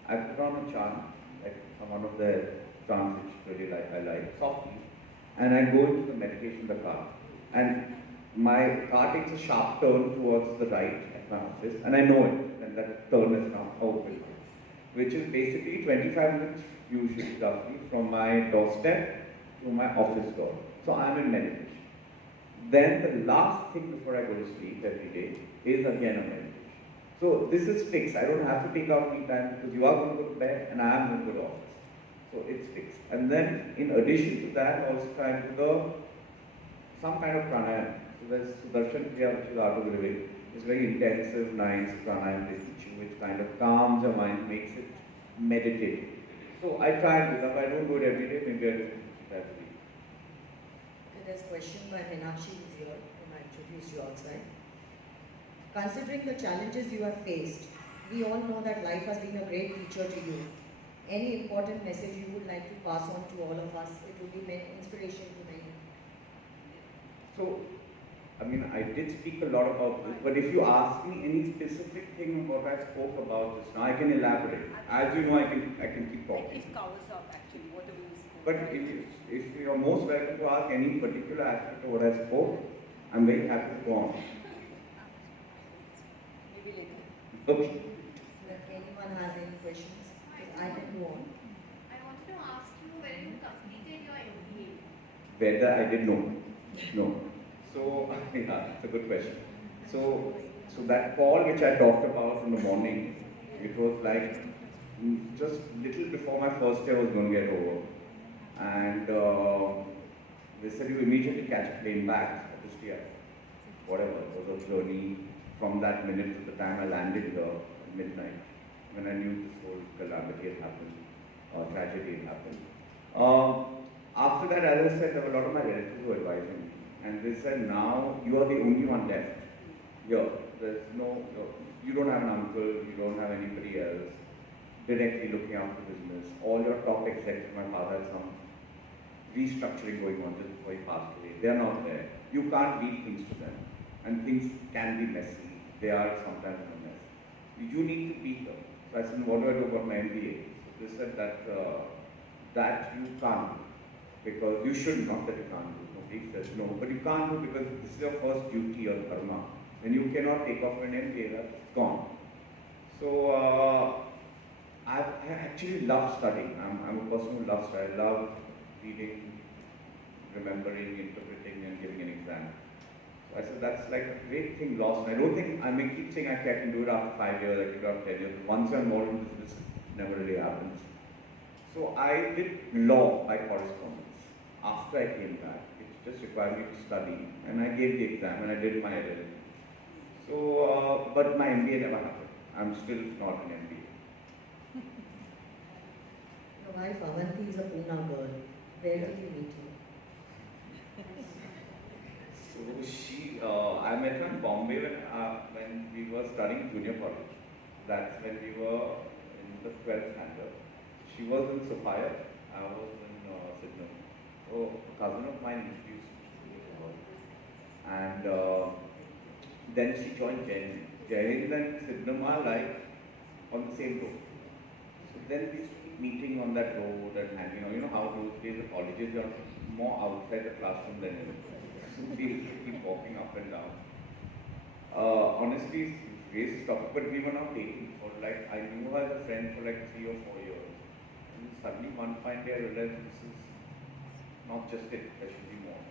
I put on a chant, like one of the chants which really I like, softly, and I go into the meditation in the car. And my car takes a sharp turn towards the right at my office, and I know it, and that turn is now open, which is basically 25 minutes usually roughly from my doorstep to my office door. So I'm in meditation. Then the last thing before I go to sleep every day is again a meditation. So this is fixed. I don't have to take out me time because you are going to go to bed and I am going to go to office. So it's fixed. And then in addition to that, I also try to do some kind of pranayama. So there's Sudarshan Kriya, which is art of living. It's very intensive, nice pranayama they teach you, which kind of calms your mind, makes it meditative. So I try and do that, but I don't do it every day, maybe I do it every week. Okay, there's a question by Meenakshi who's here, whom I introduced you outside. Considering the challenges you have faced, we all know that life has been a great teacher to you. Any important message you would like to pass on to all of us? It would be inspiration to many. So, I mean, I did speak a lot about this, but if you ask me any specific thing about what I spoke about just now, I can elaborate. As you know, I can keep talking. It covers up actually whatever you spoke. But if you're most welcome to ask any particular aspect of what I spoke, I'm very happy to go on. Maybe later. Okay. If anyone has any questions, I can go on. I wanted to ask you whether you completed your MBA. Whether I did know. No. So, yeah, it's a good question. So that call which I talked about in the morning, it was like just little before my first year was going to get over. And they said you immediately catch a plane back, obviously, whatever, it was a journey from that minute to the time I landed here at midnight, when I knew this whole calamity had happened, tragedy had happened. After that, as I said, there were a lot of my relatives who advised me. And they said, now you are the only one left here. There's no, you don't have an uncle, you don't have anybody else directly looking after business. All your top execs, my father had some restructuring going on just before he passed away. They're not there. You can't leave things to them. And things can be messy. They are sometimes a mess. You need to be here. So I said, what do I do about my MBA? So they said that that you can't do. Because you should, not that you can't do. Nobody says no. But you can't do because this is your first duty or dharma. And you cannot take off an MBA. That's gone. So I actually love studying. I'm a person who loves studying. I love reading, remembering, interpreting, and giving an exam. So I said that's like a great thing lost. And I don't think, I may keep saying I can do it after 5 years, I can do it after 10 years. Once I'm involved in business, it never really happens. So I did law by correspondence. After I came back, it just required me to study, and I gave the exam and I did my LLM. So, but my MBA never happened. I'm still not an MBA. Your wife Avanti is a Pune girl. Where did you meet her? So I met her in Bombay when we were studying junior college. That's when we were in the 12th standard. She was in Sophia, I was in Sydney. So a cousin of mine introduced me to her. And then she joined Jain. Jain and Sydney are like on the same road. So then we used to keep meeting on that road and hanging out. You know how those days the colleges are more outside the classroom than in. So we used to keep walking up and down. Honestly, it's racist topic, but we were not dating for like, I knew her as a friend for like 3 or 4 years. And suddenly one fine day I realized this is not just it, there should be more.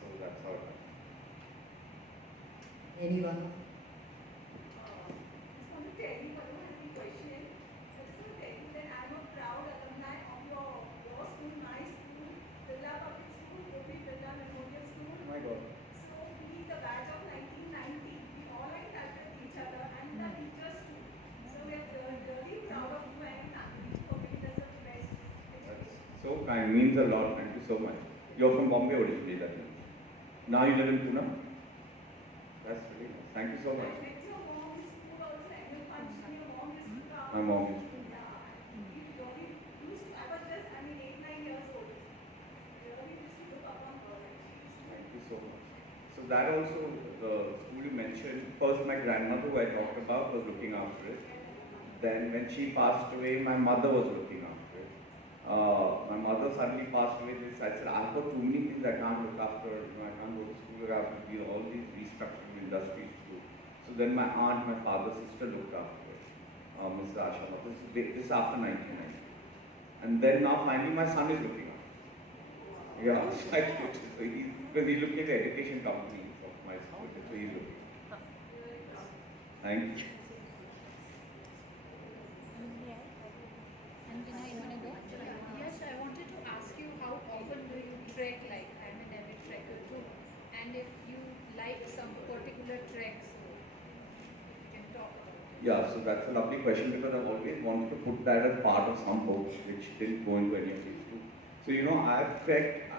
So that's how it happened. Anyone? Just want to tell you, I don't have any question. I just want to tell you that I'm a proud alumni of your school, my school, Birla Public School, Gopi Birla Memorial School. Oh my God. So we, the batch of 1990, we all are in touch with each other and the teachers too. So we are really proud of you and family for giving us a best. That's so kind, means a lot. Thank you so much. You're from Bombay originally, that means. Now you live in Pune? That's really nice. Thank you so much. I met your mom's school also, annual function, your mom used to come. My mom used to. I was just, 8, 9 years old. Really used to look up on her. Thank you so much. So that also, the school you mentioned, first my grandmother who I talked about was looking after it. Then when she passed away, my mother was looking after it. My mother suddenly passed away. I said, I've got too many things I can't look after. I can't go to school, I have to do all these restructuring industries to do. So then my aunt, my father's sister looked after it. Mrs. Asha. This after 1990. And then now finally my son is looking after it. Yeah, so I get it. So because he looked at the education company of my school, so he's looking. Thank you. Yes, I wanted to ask you how often do you trek, like I'm an avid trekker too, and if you like some particular treks, you can talk about it. Yeah, so that's a lovely question because I've always wanted to put that as part of some books which didn't go into any of these two. So I've trekked,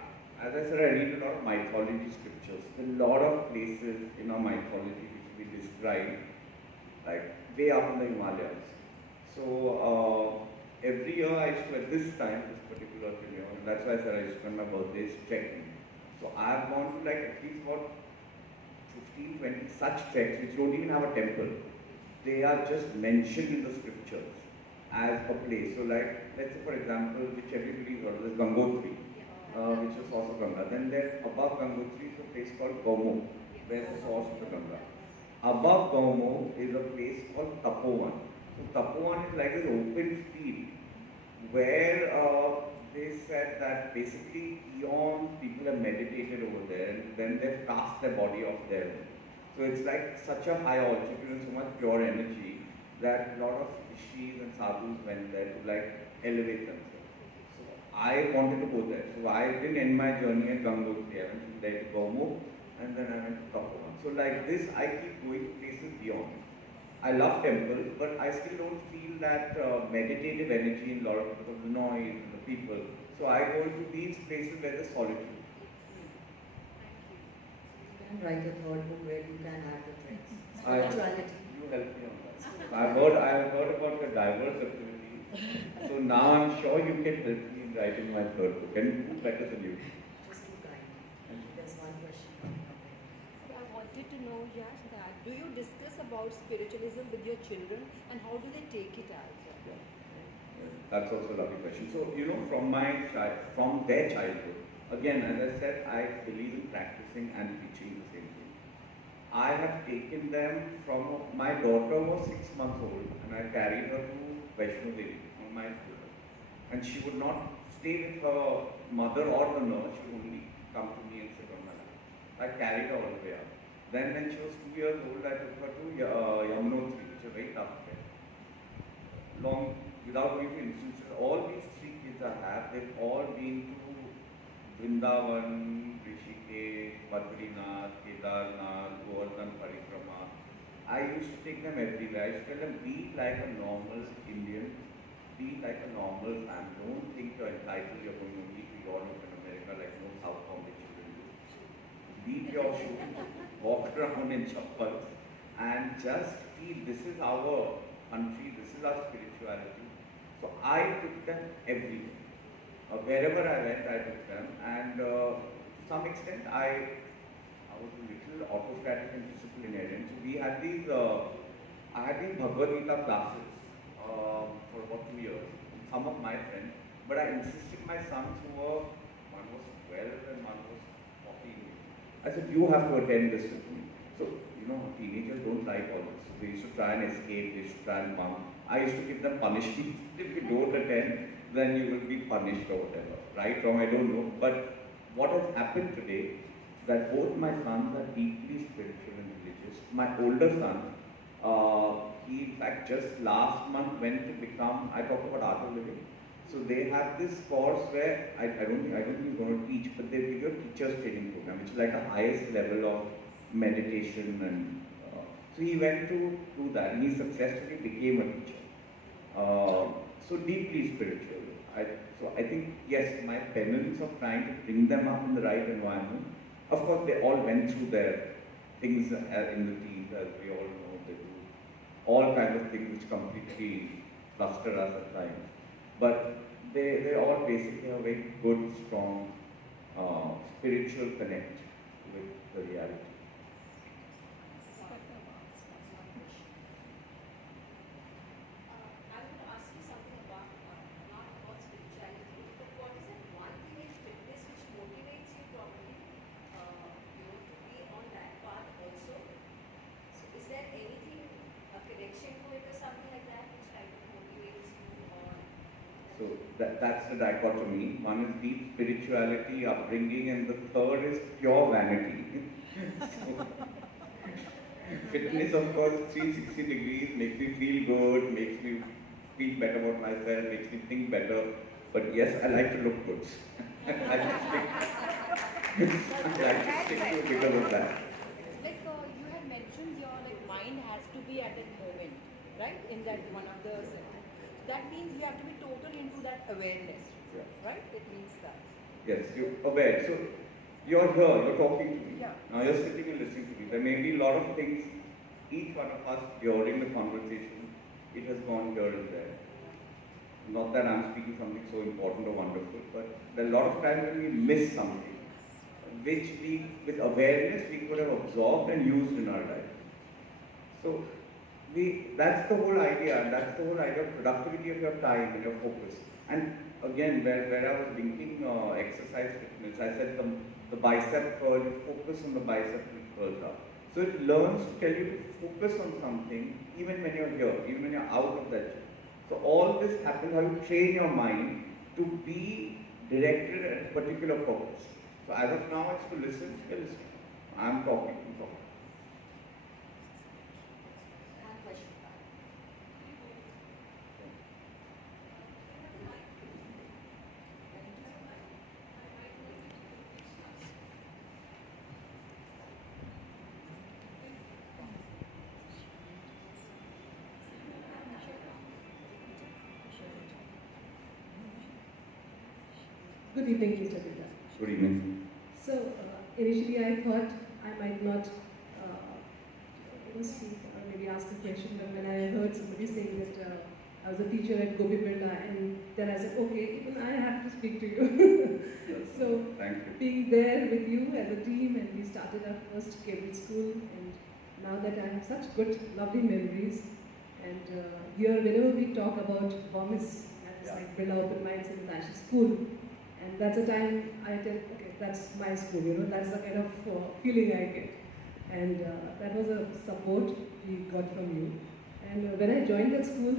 as I said, I read a lot of mythology scriptures. A lot of places in our mythology which we describe, like way up in the Himalayas. So every year I used to, at this time, this particular year, and that's why I said I used to spend my birthdays trekking. So I've gone to like at least about 15, 20 such treks which don't even have a temple. They are just mentioned in the scriptures as a place. So like, let's say for example, which everybody's heard of, is Gangotri, which is the source of Ganga. Then there, above Gangotri is a place called Gaumo, where the source of the Ganga. Above Gaumo is a place called Tapovan. So Tapovan is like an open field where they said that basically eons people have meditated over there and then they've cast their body off there. So it's like such a high altitude and so much pure energy that a lot of rishis and sadhus went there to like elevate themselves. So I wanted to go there. So I didn't end my journey at Gangotri. I went from there to Gomukh and then I went to Tapovan. So like this, I keep going places beyond. I love temples, but I still don't feel that meditative energy in a lot of the noise and the people. So I go to these places where there's solitude. You can write a third book where you can add the tricks. Spirituality. You help me on that. I've heard about the diverse activities. So now I'm sure you can help me in writing my third book. And who better than you? Just too kind. There's one question coming up. So I wanted to know, Yash, that do you discuss about spiritualism with your children and how do they take it as well? That's also a lovely question. So, you know, from their childhood, again, as I said, I believe in practicing and teaching the same thing. I have taken them from, my daughter was 6 months old and I carried her to Vaishno Devi on my shoulder. And she would not stay with her mother or the nurse, she would only come to me and sit on my lap. I carried her all the way up. Then when she was 2 years old, I took her to Yamunotri, which is a very tough place. Without going to instances, all these 3 kids I have, they've all been to Vrindavan, Rishikesh, Badrinath, Kedarnath, Govardhan Parikrama. I used to take them everywhere. I used to tell them, be like a normal Indian, be like a normal fan. Don't think you're entitled, you're going only to Europe and America like no South Bombay children do. Leave your shoes, walk around in chappals and just feel this is our country, this is our spirituality. So I took them everywhere. Wherever I went, I took them, and to some extent, I was a little autocratic and disciplinarian. So we had these, I had these Bhagavad Gita classes for about 2 years, some of my friends, but I insisted my sons who were, one was 12 and one was 14. I said, you have to attend this with me. So, you know, teenagers don't like all this. So they used to try and escape, they used to try and bunk. I used to give them punishments. If you don't attend, then you will be punished or whatever. Right, wrong, I don't know. But what has happened today, that both my sons are deeply spiritual and religious. My older son, he in fact just last month went to become, I talk about art of living. So they have this course where, I don't think he's going to teach, but they give you a teacher's training program, which is like the highest level of meditation and so he went to do that and he successfully became a teacher. So deeply spiritual. So I think, yes, my penance of trying to bring them up in the right environment, of course they all went through their things in the teens, as we all know, they do all kinds of things which completely fluster us at times. But they all basically have a very good, strong spiritual connect with the reality. I would ask you something about, not about spirituality, but what is that one thing in fitness which motivates you probably, to be on that path also? So is there anything, a connection to it or something like that which kind of motivates you or? So that's the dichotomy. One is deep spirituality, upbringing, and the third is pure vanity. Fitness, of course, 360 degrees, makes me feel good, makes me feel better about myself, makes me think better. But yes, I like to look good. I like to stick to it because of that. Like you had mentioned your mind has to be at that moment, right? In that one of the that means you have to be total into that awareness, Yeah. right? It means that. Yes, you're aware. So you're here, you're talking to me. Yeah. Now you're sitting and listening to me. There may be a lot of things, each one of us during the conversation, it has gone here and there. Not that I'm speaking something so important or wonderful, but there are a lot of times when we miss something, which we, with awareness, we could have absorbed and used in our life. So that's the whole idea, and that's the whole idea of productivity of your time and your focus. And again, where I was linking exercise fitness, I said the bicep curl, you focus on the bicep curls up. So it learns to tell you to focus on something even when you're here, even when you're out of that gym. So all this happens how you train your mind to be directed at a particular purpose. So as of now, it's to listen, you're listening. I'm talking, I'm talking. One question. Good evening, Mr. Birla. Good evening. So, initially I thought I might not speak or maybe ask a question, but when I heard somebody saying that I was a teacher at Gopi Birla, and then I said, okay, even I have to speak to you. So, Thank you. being there with you as a team, and we started our first cable school, and now that I have such good, lovely memories, and here whenever we talk about BOMIS, that's like Birla Open Minds International School, and that's a time I tell, okay, that's my school, you know, that's the kind of feeling I get. And that was a support we got from you. And when I joined that school,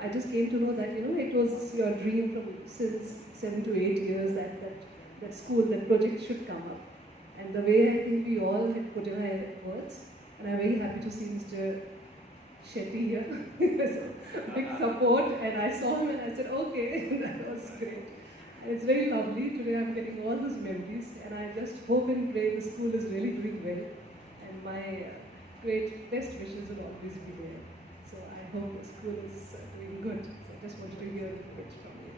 I just came to know that, you know, it was your dream from since 7 to 8 years that school, that project should come up. And the way I think we all had put in our efforts, and I'm very happy to see Mr. Shetty here. It was a big support, and I saw him and I said, okay, that was great. And it's very lovely. Today I'm getting all those memories, and I just hope and pray the school is really doing well, and my great best wishes will always be there. So I hope the school is doing good. So I just wanted to hear a bit from you.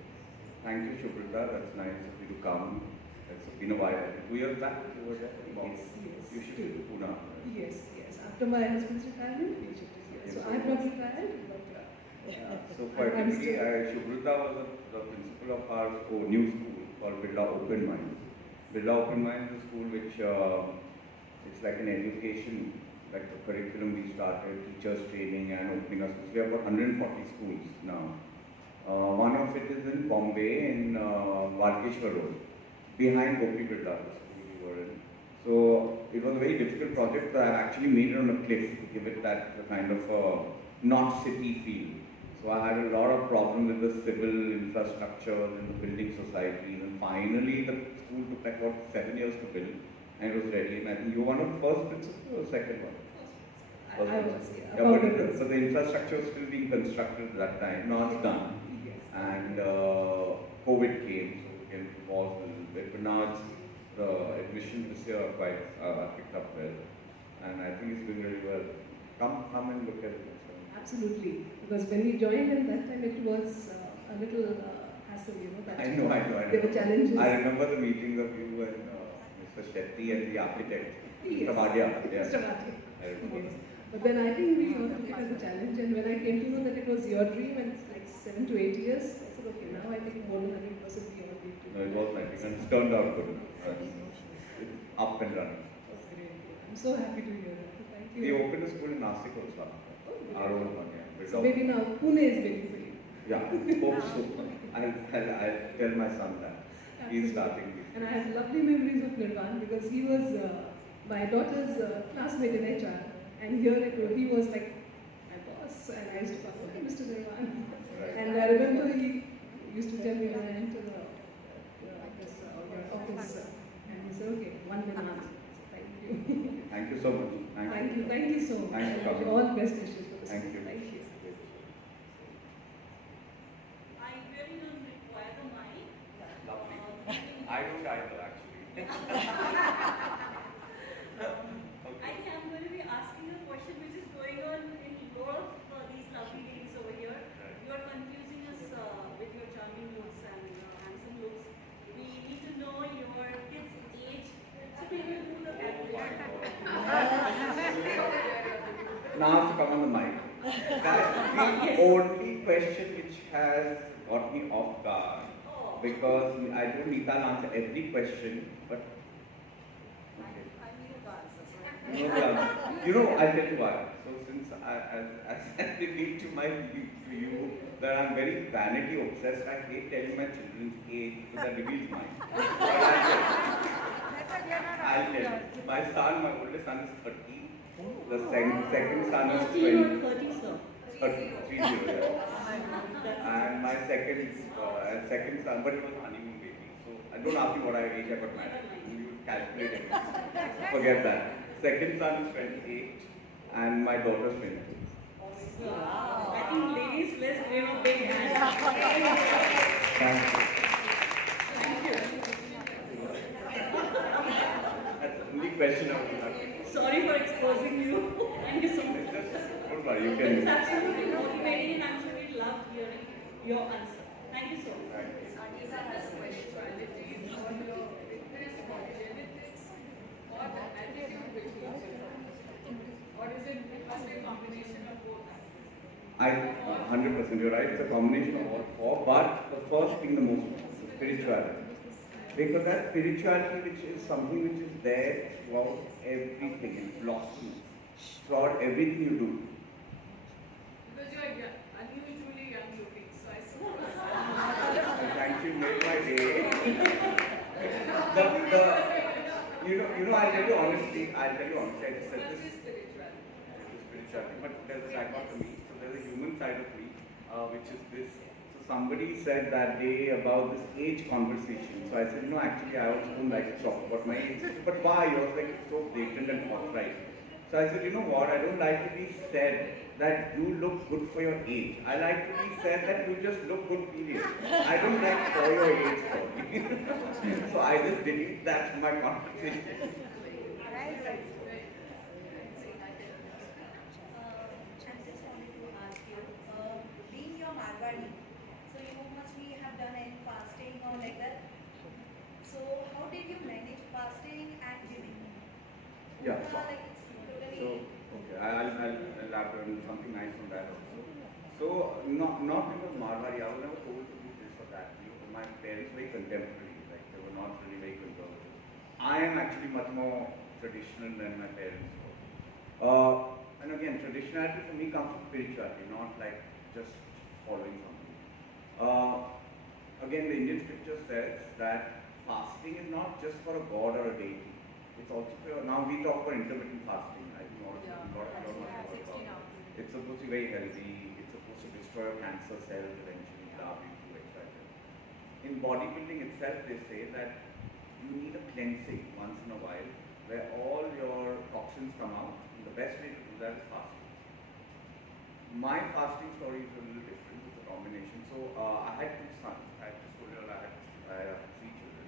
Thank you, Shubrita. That's nice of you to come. It's been a while. 2 years back, you were there? Yes, yes. You shifted to Pune. Yes, yes. After my husband's retirement, we shifted here. So I'm not retired, but So for everybody, Shubrita was the principal of our new school called Birla Open Minds. Birla Open Minds is a school which it's like an education, like the curriculum we started, teachers training and opening our schools. We have got 140 schools now. One of it is in Bombay in Walkeshwar Road, behind Gopi Birla, the school we were in. So it was a very difficult project, but I actually made it on a cliff to give it that kind of not city feel. So I had a lot of problems with the civil infrastructure and the building societies, and finally the school took like about 7 years to build, and it was ready. And I think you were one of the first principals or the second one? I was, yeah. So the infrastructure was still being constructed at that time. Now it's done. Yes. And COVID came, so we can pause a little bit. But now it's, the admission this year are quite picked up well, and I think it's doing really well. Come and look at it. Absolutely, because when we joined at that time, it was a little hassle, you know. That I know. There were challenges. I remember the meetings of you and Mr. Shetty and the architect, Yes. Mr. Bhatia. Yeah. Mr. Bhatia. I remember. Yes. But then I think we took it as a challenge, and when I came to know that it was your dream, and it's like 7 to 8 years, I said, okay, now I think more than 100% we are going to. No, it was my thing, and it's turned out good. It's up and running. Oh, great. I'm so happy to hear that. Thank you. We opened a school in Nashik also. Our own one, yeah. So maybe now Pune is waiting for you. Yeah, hope so. I'll tell my son that. He's starting. And I have lovely memories of Nirvan because he was my daughter's classmate in HR. And here he was like my boss, and I used to call him, okay, Mr. Nirvan. Right. And I remember he used to tell me when I entered the office, and he said, okay, one Nirvan. Thank you. Thank you so much. Thank you so much. Thanks for coming. All the best wishes for the Thank school. you. Thank you. I really don't require the mic. Lovely. I don't either, actually. I think I'm going to be asking a question which is going on in a lot of these lovely ladies over here. You are confusing us with your charming looks and handsome looks. We need to know your kid's age. So can you do the calculation? Now I have to come on the mic. That's the only question which has got me off guard. Because I don't need to answer every question, but I knew the answer. you know, I'll tell you why. So since I revealed to you that I'm very vanity obsessed, I hate telling my children's age because that reveals mine. I'll tell you. My son, my oldest son is 30. The second son is 20. 30, sir. 30, 30, yeah. And my second second son, but it was a honeymoon baby. So don't ask me what age I got married. You calculate it. Forget that. Second son is 28 and my daughter's 22. Wow. I think ladies, let's give a big hand. Thank you. Thank you. That's the only question I was asking. Sorry for exposing you. Thank you so much. Don't worry, you It's can. absolutely motivating and I'm sure we love hearing your answer. Thank you so much. Thank you. Or is it must be a combination of both? 100% you're right, it's a combination of all four, but the first thing the most is spirituality. Because that spirituality which is something which is there throughout everything, it blossoms throughout everything you do. Because you're unusually young looking, so I suppose. Thank you, made my day. I'll tell you honestly, I just said this. Spirituality, but there's a dichotomy. So there's a human side of me, which is this. So somebody said that day about this age conversation. So I said, no, actually I also don't like to talk about my age. But why? You was like so blatant and forthright. So I said, you know what? I don't like to be said that you look good for your age. I like to be said that you just look good, period. I don't like for your age story. So I just delete that from my conversation. I just wanted to ask you, being your Marwari, so you must be have done any fasting or like that. So how did you manage fasting and giving? Yeah. Like it's totally. So, okay, I'll elaborate on something nice on that also. So, not because Marwari, I was never told to do this or that. My parents were very contemporary, like they were not really very conservative. I am actually much more traditional than my parents were. And again, traditionality for me comes from spirituality, not like just following something. Again, the Indian scripture says that fasting is not just for a god or a deity. It's also for, now we talk about intermittent fasting. I think a lot of people know about it. It's supposed to be very healthy. It's supposed to destroy your cancer cells eventually, blah, blah, blah, etc. In bodybuilding itself, they say that you need a cleansing once in a while, where all your toxins come out. And the best way to do that is fasting. My fasting story is a little different. It's a combination. So I had two sons. I just told you I had 3 children.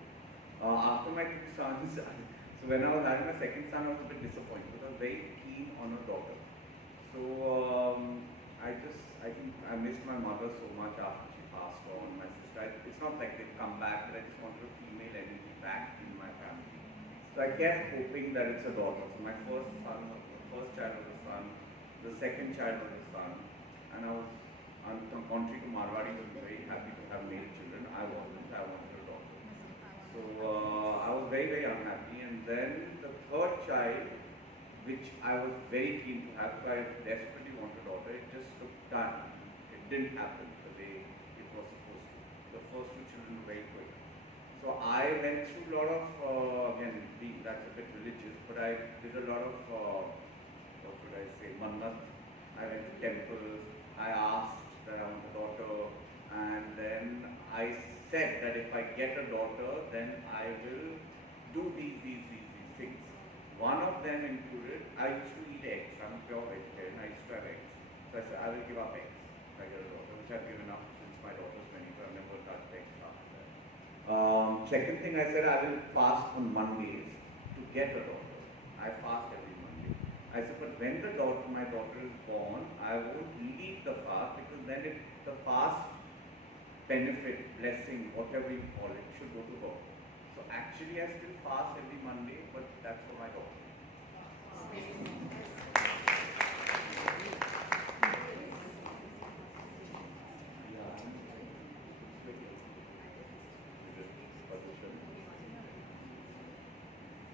After my 2 sons, so when I was having my second son, I was a bit disappointed because I was very keen on a daughter. So I think I missed my mother so much after she passed on. My sister, it's not like they've come back, but I just wanted a female energy back in my family. So I kept hoping that it's a daughter. So my first child was a son, the second child was a son, and I was, contrary to Marwadi, was very happy to have male children. I wanted a daughter. So I was very, very unhappy. And then the third child, which I was very keen to have, so I desperately wanted a daughter. It just took time. It didn't happen the way it was supposed to. The first 2 children were very quick. So I went through a lot of, again, that's a bit religious, but I did a lot of, what would I say, mannat. I went to temples, I asked that I want a daughter, and then I said that if I get a daughter, then I will do these things. One of them included, I used to eat eggs. I'm a pure vegetarian, I used to have eggs. So I said, I will give up eggs if I get a daughter, which I've given up since my daughter's 20, but I've never touched eggs after that. Second thing I said, I will fast on Mondays to get a daughter. I fast every Monday. I said, but when my daughter is born, I won't leave the fast because then the fast benefit, blessing, whatever you call it, should go to her. So actually I still fast every Monday, but that's for my daughter.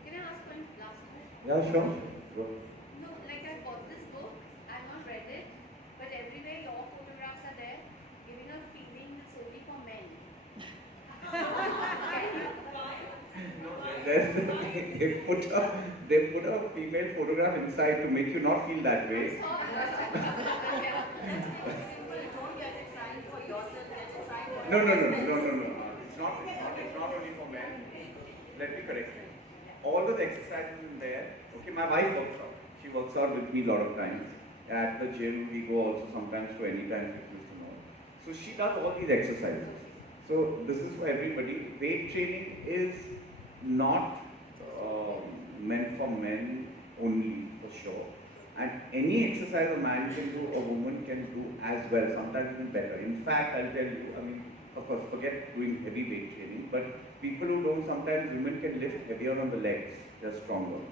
Can I ask one last question? Yeah, sure. Go. No, like I bought this book, I've not read it, but everywhere your photographs are there, giving a feeling that's only for men. They put a female photograph inside to make you not feel that way. No. correctly. All those exercises in there. Okay, my wife works out. She works out with me a lot of times. At the gym, we go also sometimes to Anytime Fitness and all. So she does all these exercises. So this is for everybody. Weight training is not meant for men only, for sure. And any exercise a man can do, a woman can do as well, sometimes even better. In fact, I'll tell you, I mean, of course, forget doing heavy weight training, but people who don't, sometimes women can lift heavier on the legs, they're stronger.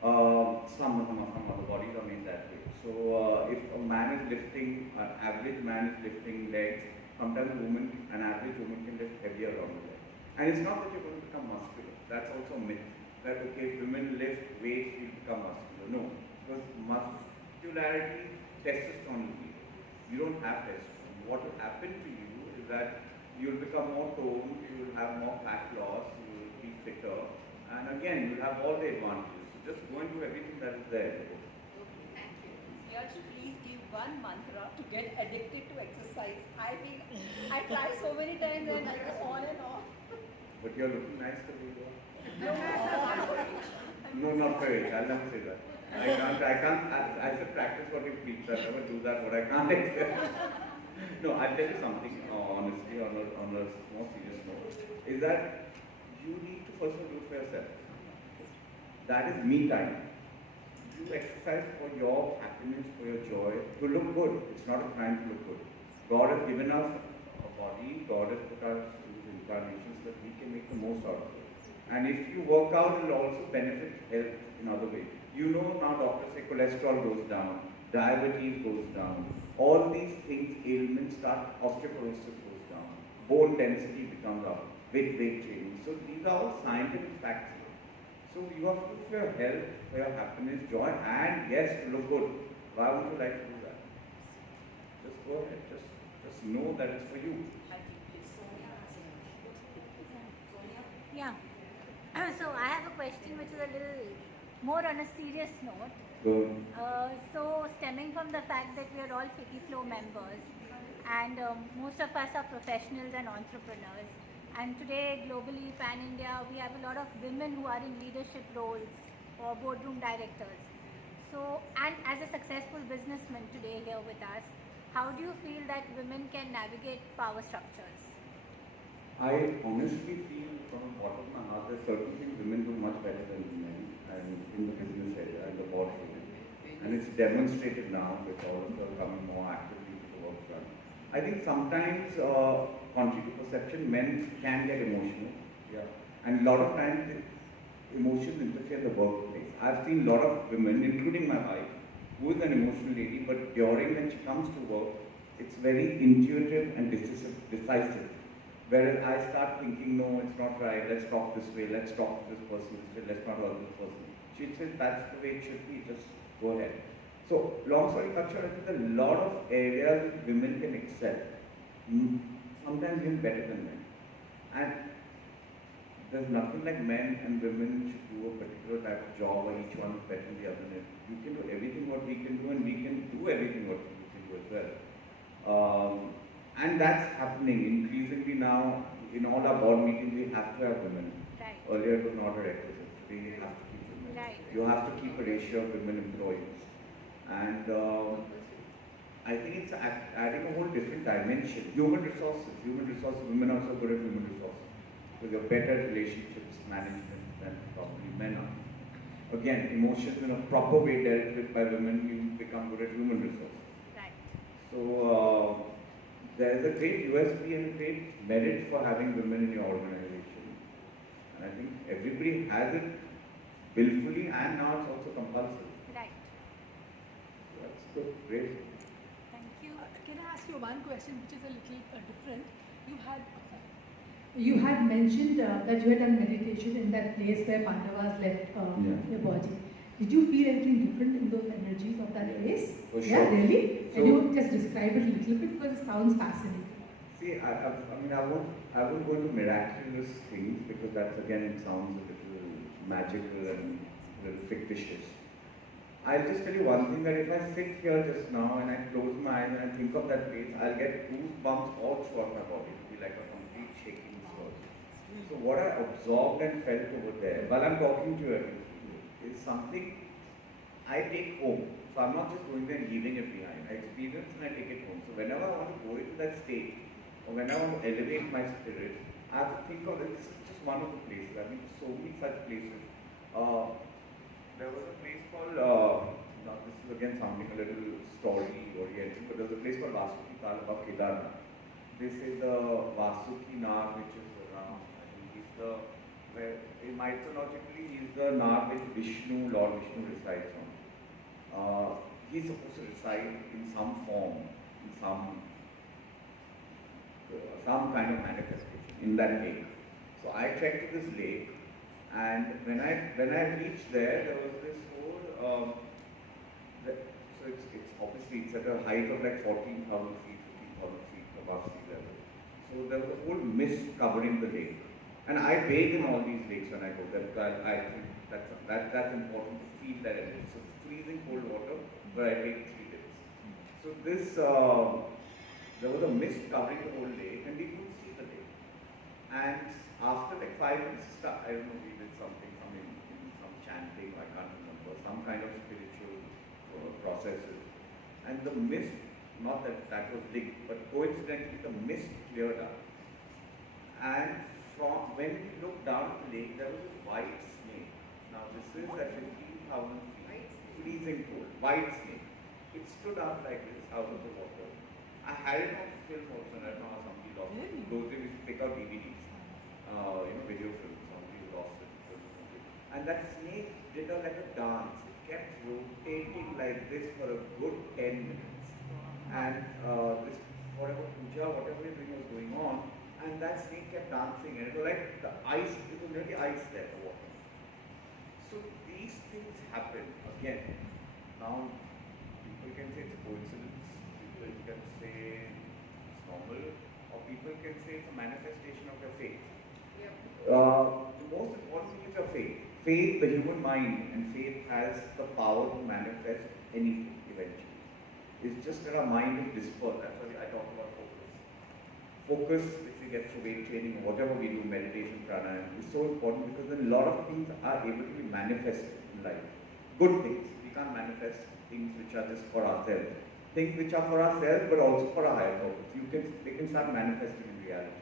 Some other bodies are made that way. So if a man is lifting, an average man is lifting legs, sometimes an average woman can lift heavier on the legs. And it's not that you're going to become muscular, that's also a myth. That okay, if women lift weights, you'll become muscular. No. Because muscularity, testosterone is needed. You don't have testosterone. What will happen to you is that you'll become more toned, you will have more fat loss, you will be fitter, and again, you'll have all the advantages. So just go and do everything that is there. Thank you. Yash, please give one mantra to get addicted to exercise. I mean, I try so many times and I go on and on. But you're looking nice the way you are. No, No, not for age. I'll never say that. I should practice what you preach. I'll never do that, what I can't accept. No, I'll tell you something, honestly, on a more serious note, is that you need to first of all do it for yourself. That is me time. You exercise for your happiness, for your joy, to look good. It's not a crime to look good. God has given us a body, God has put us in incarnations so that we can make the most out of it. And if you work out, it will also benefit health in other ways. You know now doctors say cholesterol goes down, diabetes goes down, all these things, ailments start, osteoporosis goes down, bone density becomes up with weight training. So these are all scientific facts. So you have to do for your health, for your happiness, joy, and yes, to look good. Why would you like to do that? Just go ahead, just know that it's for you. Yeah. So I have a question which is a little more on a serious note. Good. So stemming from the fact that we are all FICCI members and most of us are professionals and entrepreneurs, and today globally, pan-India, we have a lot of women who are in leadership roles or boardroom directors. So, and as a successful businessman today here with us, how do you feel that women can navigate power structures? I honestly feel from the bottom of my heart there's certain things women do much better than men, and in the business area and the boardroom. And it's demonstrated now with all of them coming more actively to the work front. I think sometimes, contrary to perception, men can get emotional. Yeah. And a lot of times emotions interfere in the workplace. I've seen a lot of women, including my wife, who is an emotional lady, but during when she comes to work, it's very intuitive and decisive. Whereas I start thinking, no, it's not right, let's talk this way, let's talk to this person this way, let's not hurt this person. She'd say, that's the way it should be, just go ahead. So, long story short, I think a lot of areas women can excel, sometimes even better than men. And there's nothing like men and women should do a particular type of job or each one is better than the other. You can do everything what we can do and we can do everything what we can do as well. And that's happening increasingly now. In all our board meetings, we have to have women. Right. Earlier, it was not a requisite. Today, we have to keep women. Right. You have to keep a ratio of women employees. And I think it's adding a whole different dimension. Human resources. Women are also good at human resources. Because you're better at relationships management than probably men are. Again, emotions in a proper way dealt with by women, you become good at human resources. Right. So, there's a great USP and a great merit for having women in your organization. And I think everybody has it willfully and now it's also compulsory. Right. So that's good, great. Thank you. Can I ask you one question which is a little different? You had mentioned that you had done meditation in that place where Pandavas left your body. Did you feel anything different in those energies of that place? For sure. Yeah, really? So, Can you just describe it a little bit because it sounds fascinating. See, I won't go into miraculous things because that's again, it sounds a little magical and a little fictitious. I'll just tell you one thing, that if I sit here just now and I close my eyes and I think of that place, I'll get goosebumps all throughout my body. It'll be like a complete shaking swirl. So what I absorbed and felt over there, while I'm talking to you, is something I take home. So I'm not just going there and leaving it behind. I experience and I take it home. So whenever I want to go into that state, or whenever I want to elevate my spirit, I have to think of it. This is just one of the places. I mean, so many such places. There was a place called, now this is again sounding a little story oriented, but there's a place called Vasuki Tal above Kedarnath. They say the Vasuki Nag, which is around, I think he's the, where mythologically he's the Nag which Vishnu, Lord Vishnu resides on. He's supposed to reside in some form, in some kind of manifestation in that lake. So I trekked to this lake, and when I reached there was this whole, so it's obviously it's at a height of like 14,000 feet, 15,000 feet above sea level. So there was a whole mist covering the lake, and I bathe in all these lakes when I go there because I think that's important to feel that energy. So freezing cold water, but I take 3 days. So this there was a mist covering the whole lake, and we couldn't see the lake. And after like 5 minutes, I don't know, we did something, some chanting, I can't remember, some kind of spiritual processes. And the mist, not that was linked, but coincidentally the mist cleared up. And from when we looked down at the lake, there was this white snake. Now this is at 15,000 feet, freezing cold, white snake. It stood up like this out of the water. I had it on film also, and I don't know how somebody lost it. Those days we used to take out DVDs, video films, somebody lost it. And that snake did like a dance. It kept rotating like this for a good 10 minutes. And this, whatever puja, whatever we were doing was going on, and that snake kept dancing, and it was like the ice, it was really ice there, the water. So these things happen again. Now, people can say it's a coincidence, people can say it's normal, or people can say it's a manifestation of your faith. Yep. The most important thing is your faith. Faith, the human mind, and faith has the power to manifest anything eventually. It's just that our mind is dispersed. That's why I talk about focus. Focus, which we get through weight training or whatever we do, meditation, pranayama, is so important because then a lot of things are able to be manifested in life. Good things. We can't manifest things which are just for ourselves. Things which are for ourselves, but also for a higher purpose. They can start manifesting in reality.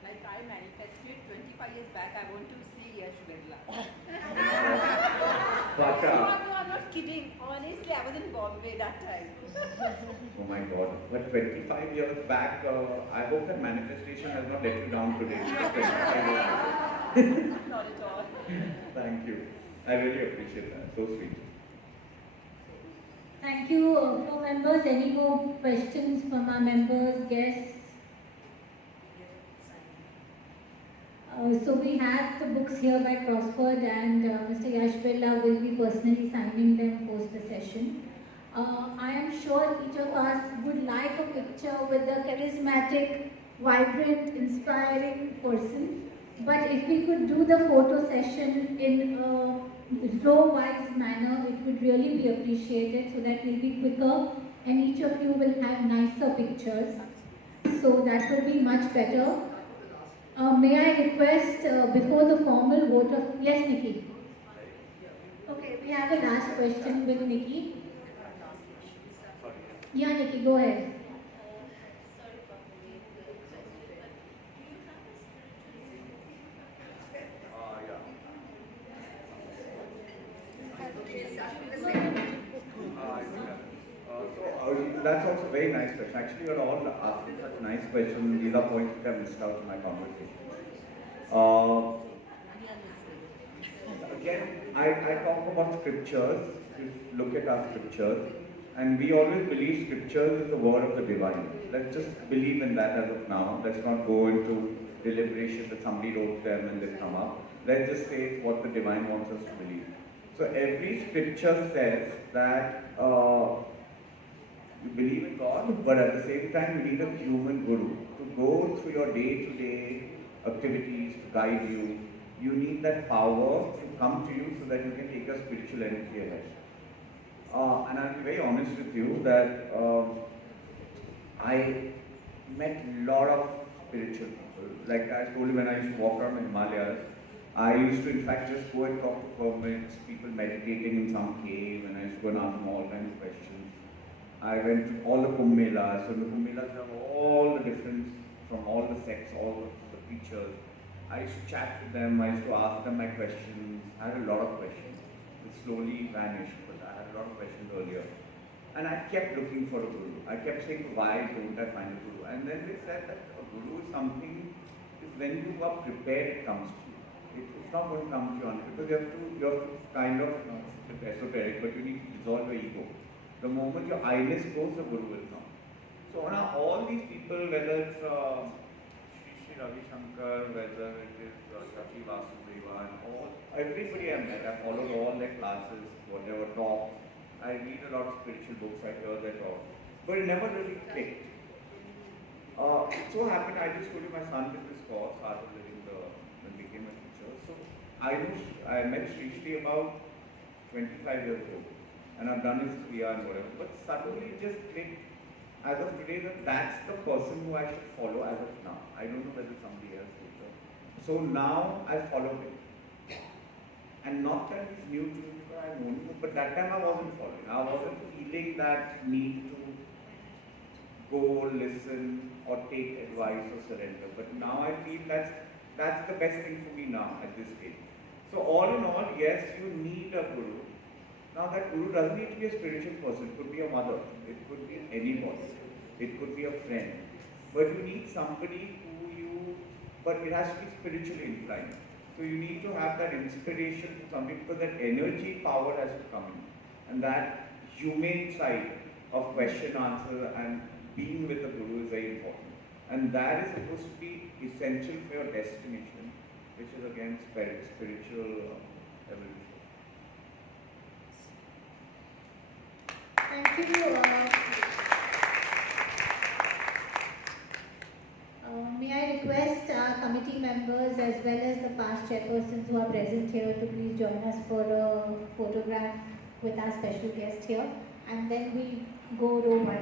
Like I manifested 25 years back, I want to see Yash Birla. But, No, I'm not kidding. Honestly, I was in Bombay that time. oh my God. But 25 years back, I hope that manifestation has not let you down today. 25 years. Not at all. Thank you. I really appreciate that. So sweet. Thank you, FLO members. Any more questions from our members, guests? So we have the books here by Prospered, and Mr. Yash Birla will be personally signing them post the session. I am sure each of us would like a picture with a charismatic, vibrant, inspiring person. But if we could do the photo session in a row-wise manner, it would really be appreciated so that we'll be quicker and each of you will have nicer pictures. So that will be much better. May I request before the formal vote of... Yes, Nikki. Okay, we have a last question with Nikki. Yeah, Nikki, go ahead. That's also a very nice question. Actually, you're all asking such nice questions. These are points which I missed out in my conversation. Again, I talk about scriptures. If you look at our scriptures, and we always believe scriptures is the word of the divine. Let's just believe in that as of now. Let's not go into deliberation that somebody wrote them and they come up. Let's just say it's what the divine wants us to believe. So every scripture says that you believe in God, but at the same time you need a human guru to go through your day-to-day activities, to guide you. You need that power to come to you so that you can take your spiritual energy ahead. And I'll be very honest with you that I met a lot of spiritual people. Like I told you, when I used to walk around the Himalayas, I used to in fact just go and talk to hermits, people meditating in some cave, and I used to go and ask them all kinds of questions. I went to all the Kumbh Melas, so the Kumbh Melas have all the different, from all the sects, all the preachers. I used to chat with them, I used to ask them my questions. I had a lot of questions. It slowly vanished, but I had a lot of questions earlier. And I kept looking for a guru. I kept saying, why don't I find a guru? And then they said that a guru is something, is when you are prepared, it comes to you. It's not going to come to you on it, because you have to kind of, it's a bit esoteric, but you need to dissolve your ego. The moment your eyeless goes, the guru will come. So now all these people, whether it's Sri Ravi Shankar, whether it is Shakti Vasudeva, and everybody I met, I followed all their classes, whatever talks. I read a lot of spiritual books, I hear their talks, but it never really clicked. It so happened, I just told you my son did this course, Art of Living, and became a teacher. So I met Sri about 25 years ago, and I've done his Kriya and whatever, but suddenly it just clicked as of today that that's the person who I should follow as of now. I don't know whether somebody else later. So now I follow him. And not that he's new to me, because I know him, but that time I wasn't following. I wasn't feeling that need to go, listen, or take advice or surrender. But now I feel that's the best thing for me now at this stage. So all in all, yes, you need a guru. Now that guru doesn't need to be a spiritual person. It could be a mother. It could be anybody. It could be a friend. But you need somebody but it has to be spiritually inclined. So you need to have that inspiration from something, because that energy power has to come in. And that humane side of question, answer, and being with the guru is very important. And that is supposed to be essential for your destination, which is again spiritual evolution. Thank you. May I request our committee members as well as the past chairpersons who are present here to please join us for a photograph with our special guest here, and then we go row wise.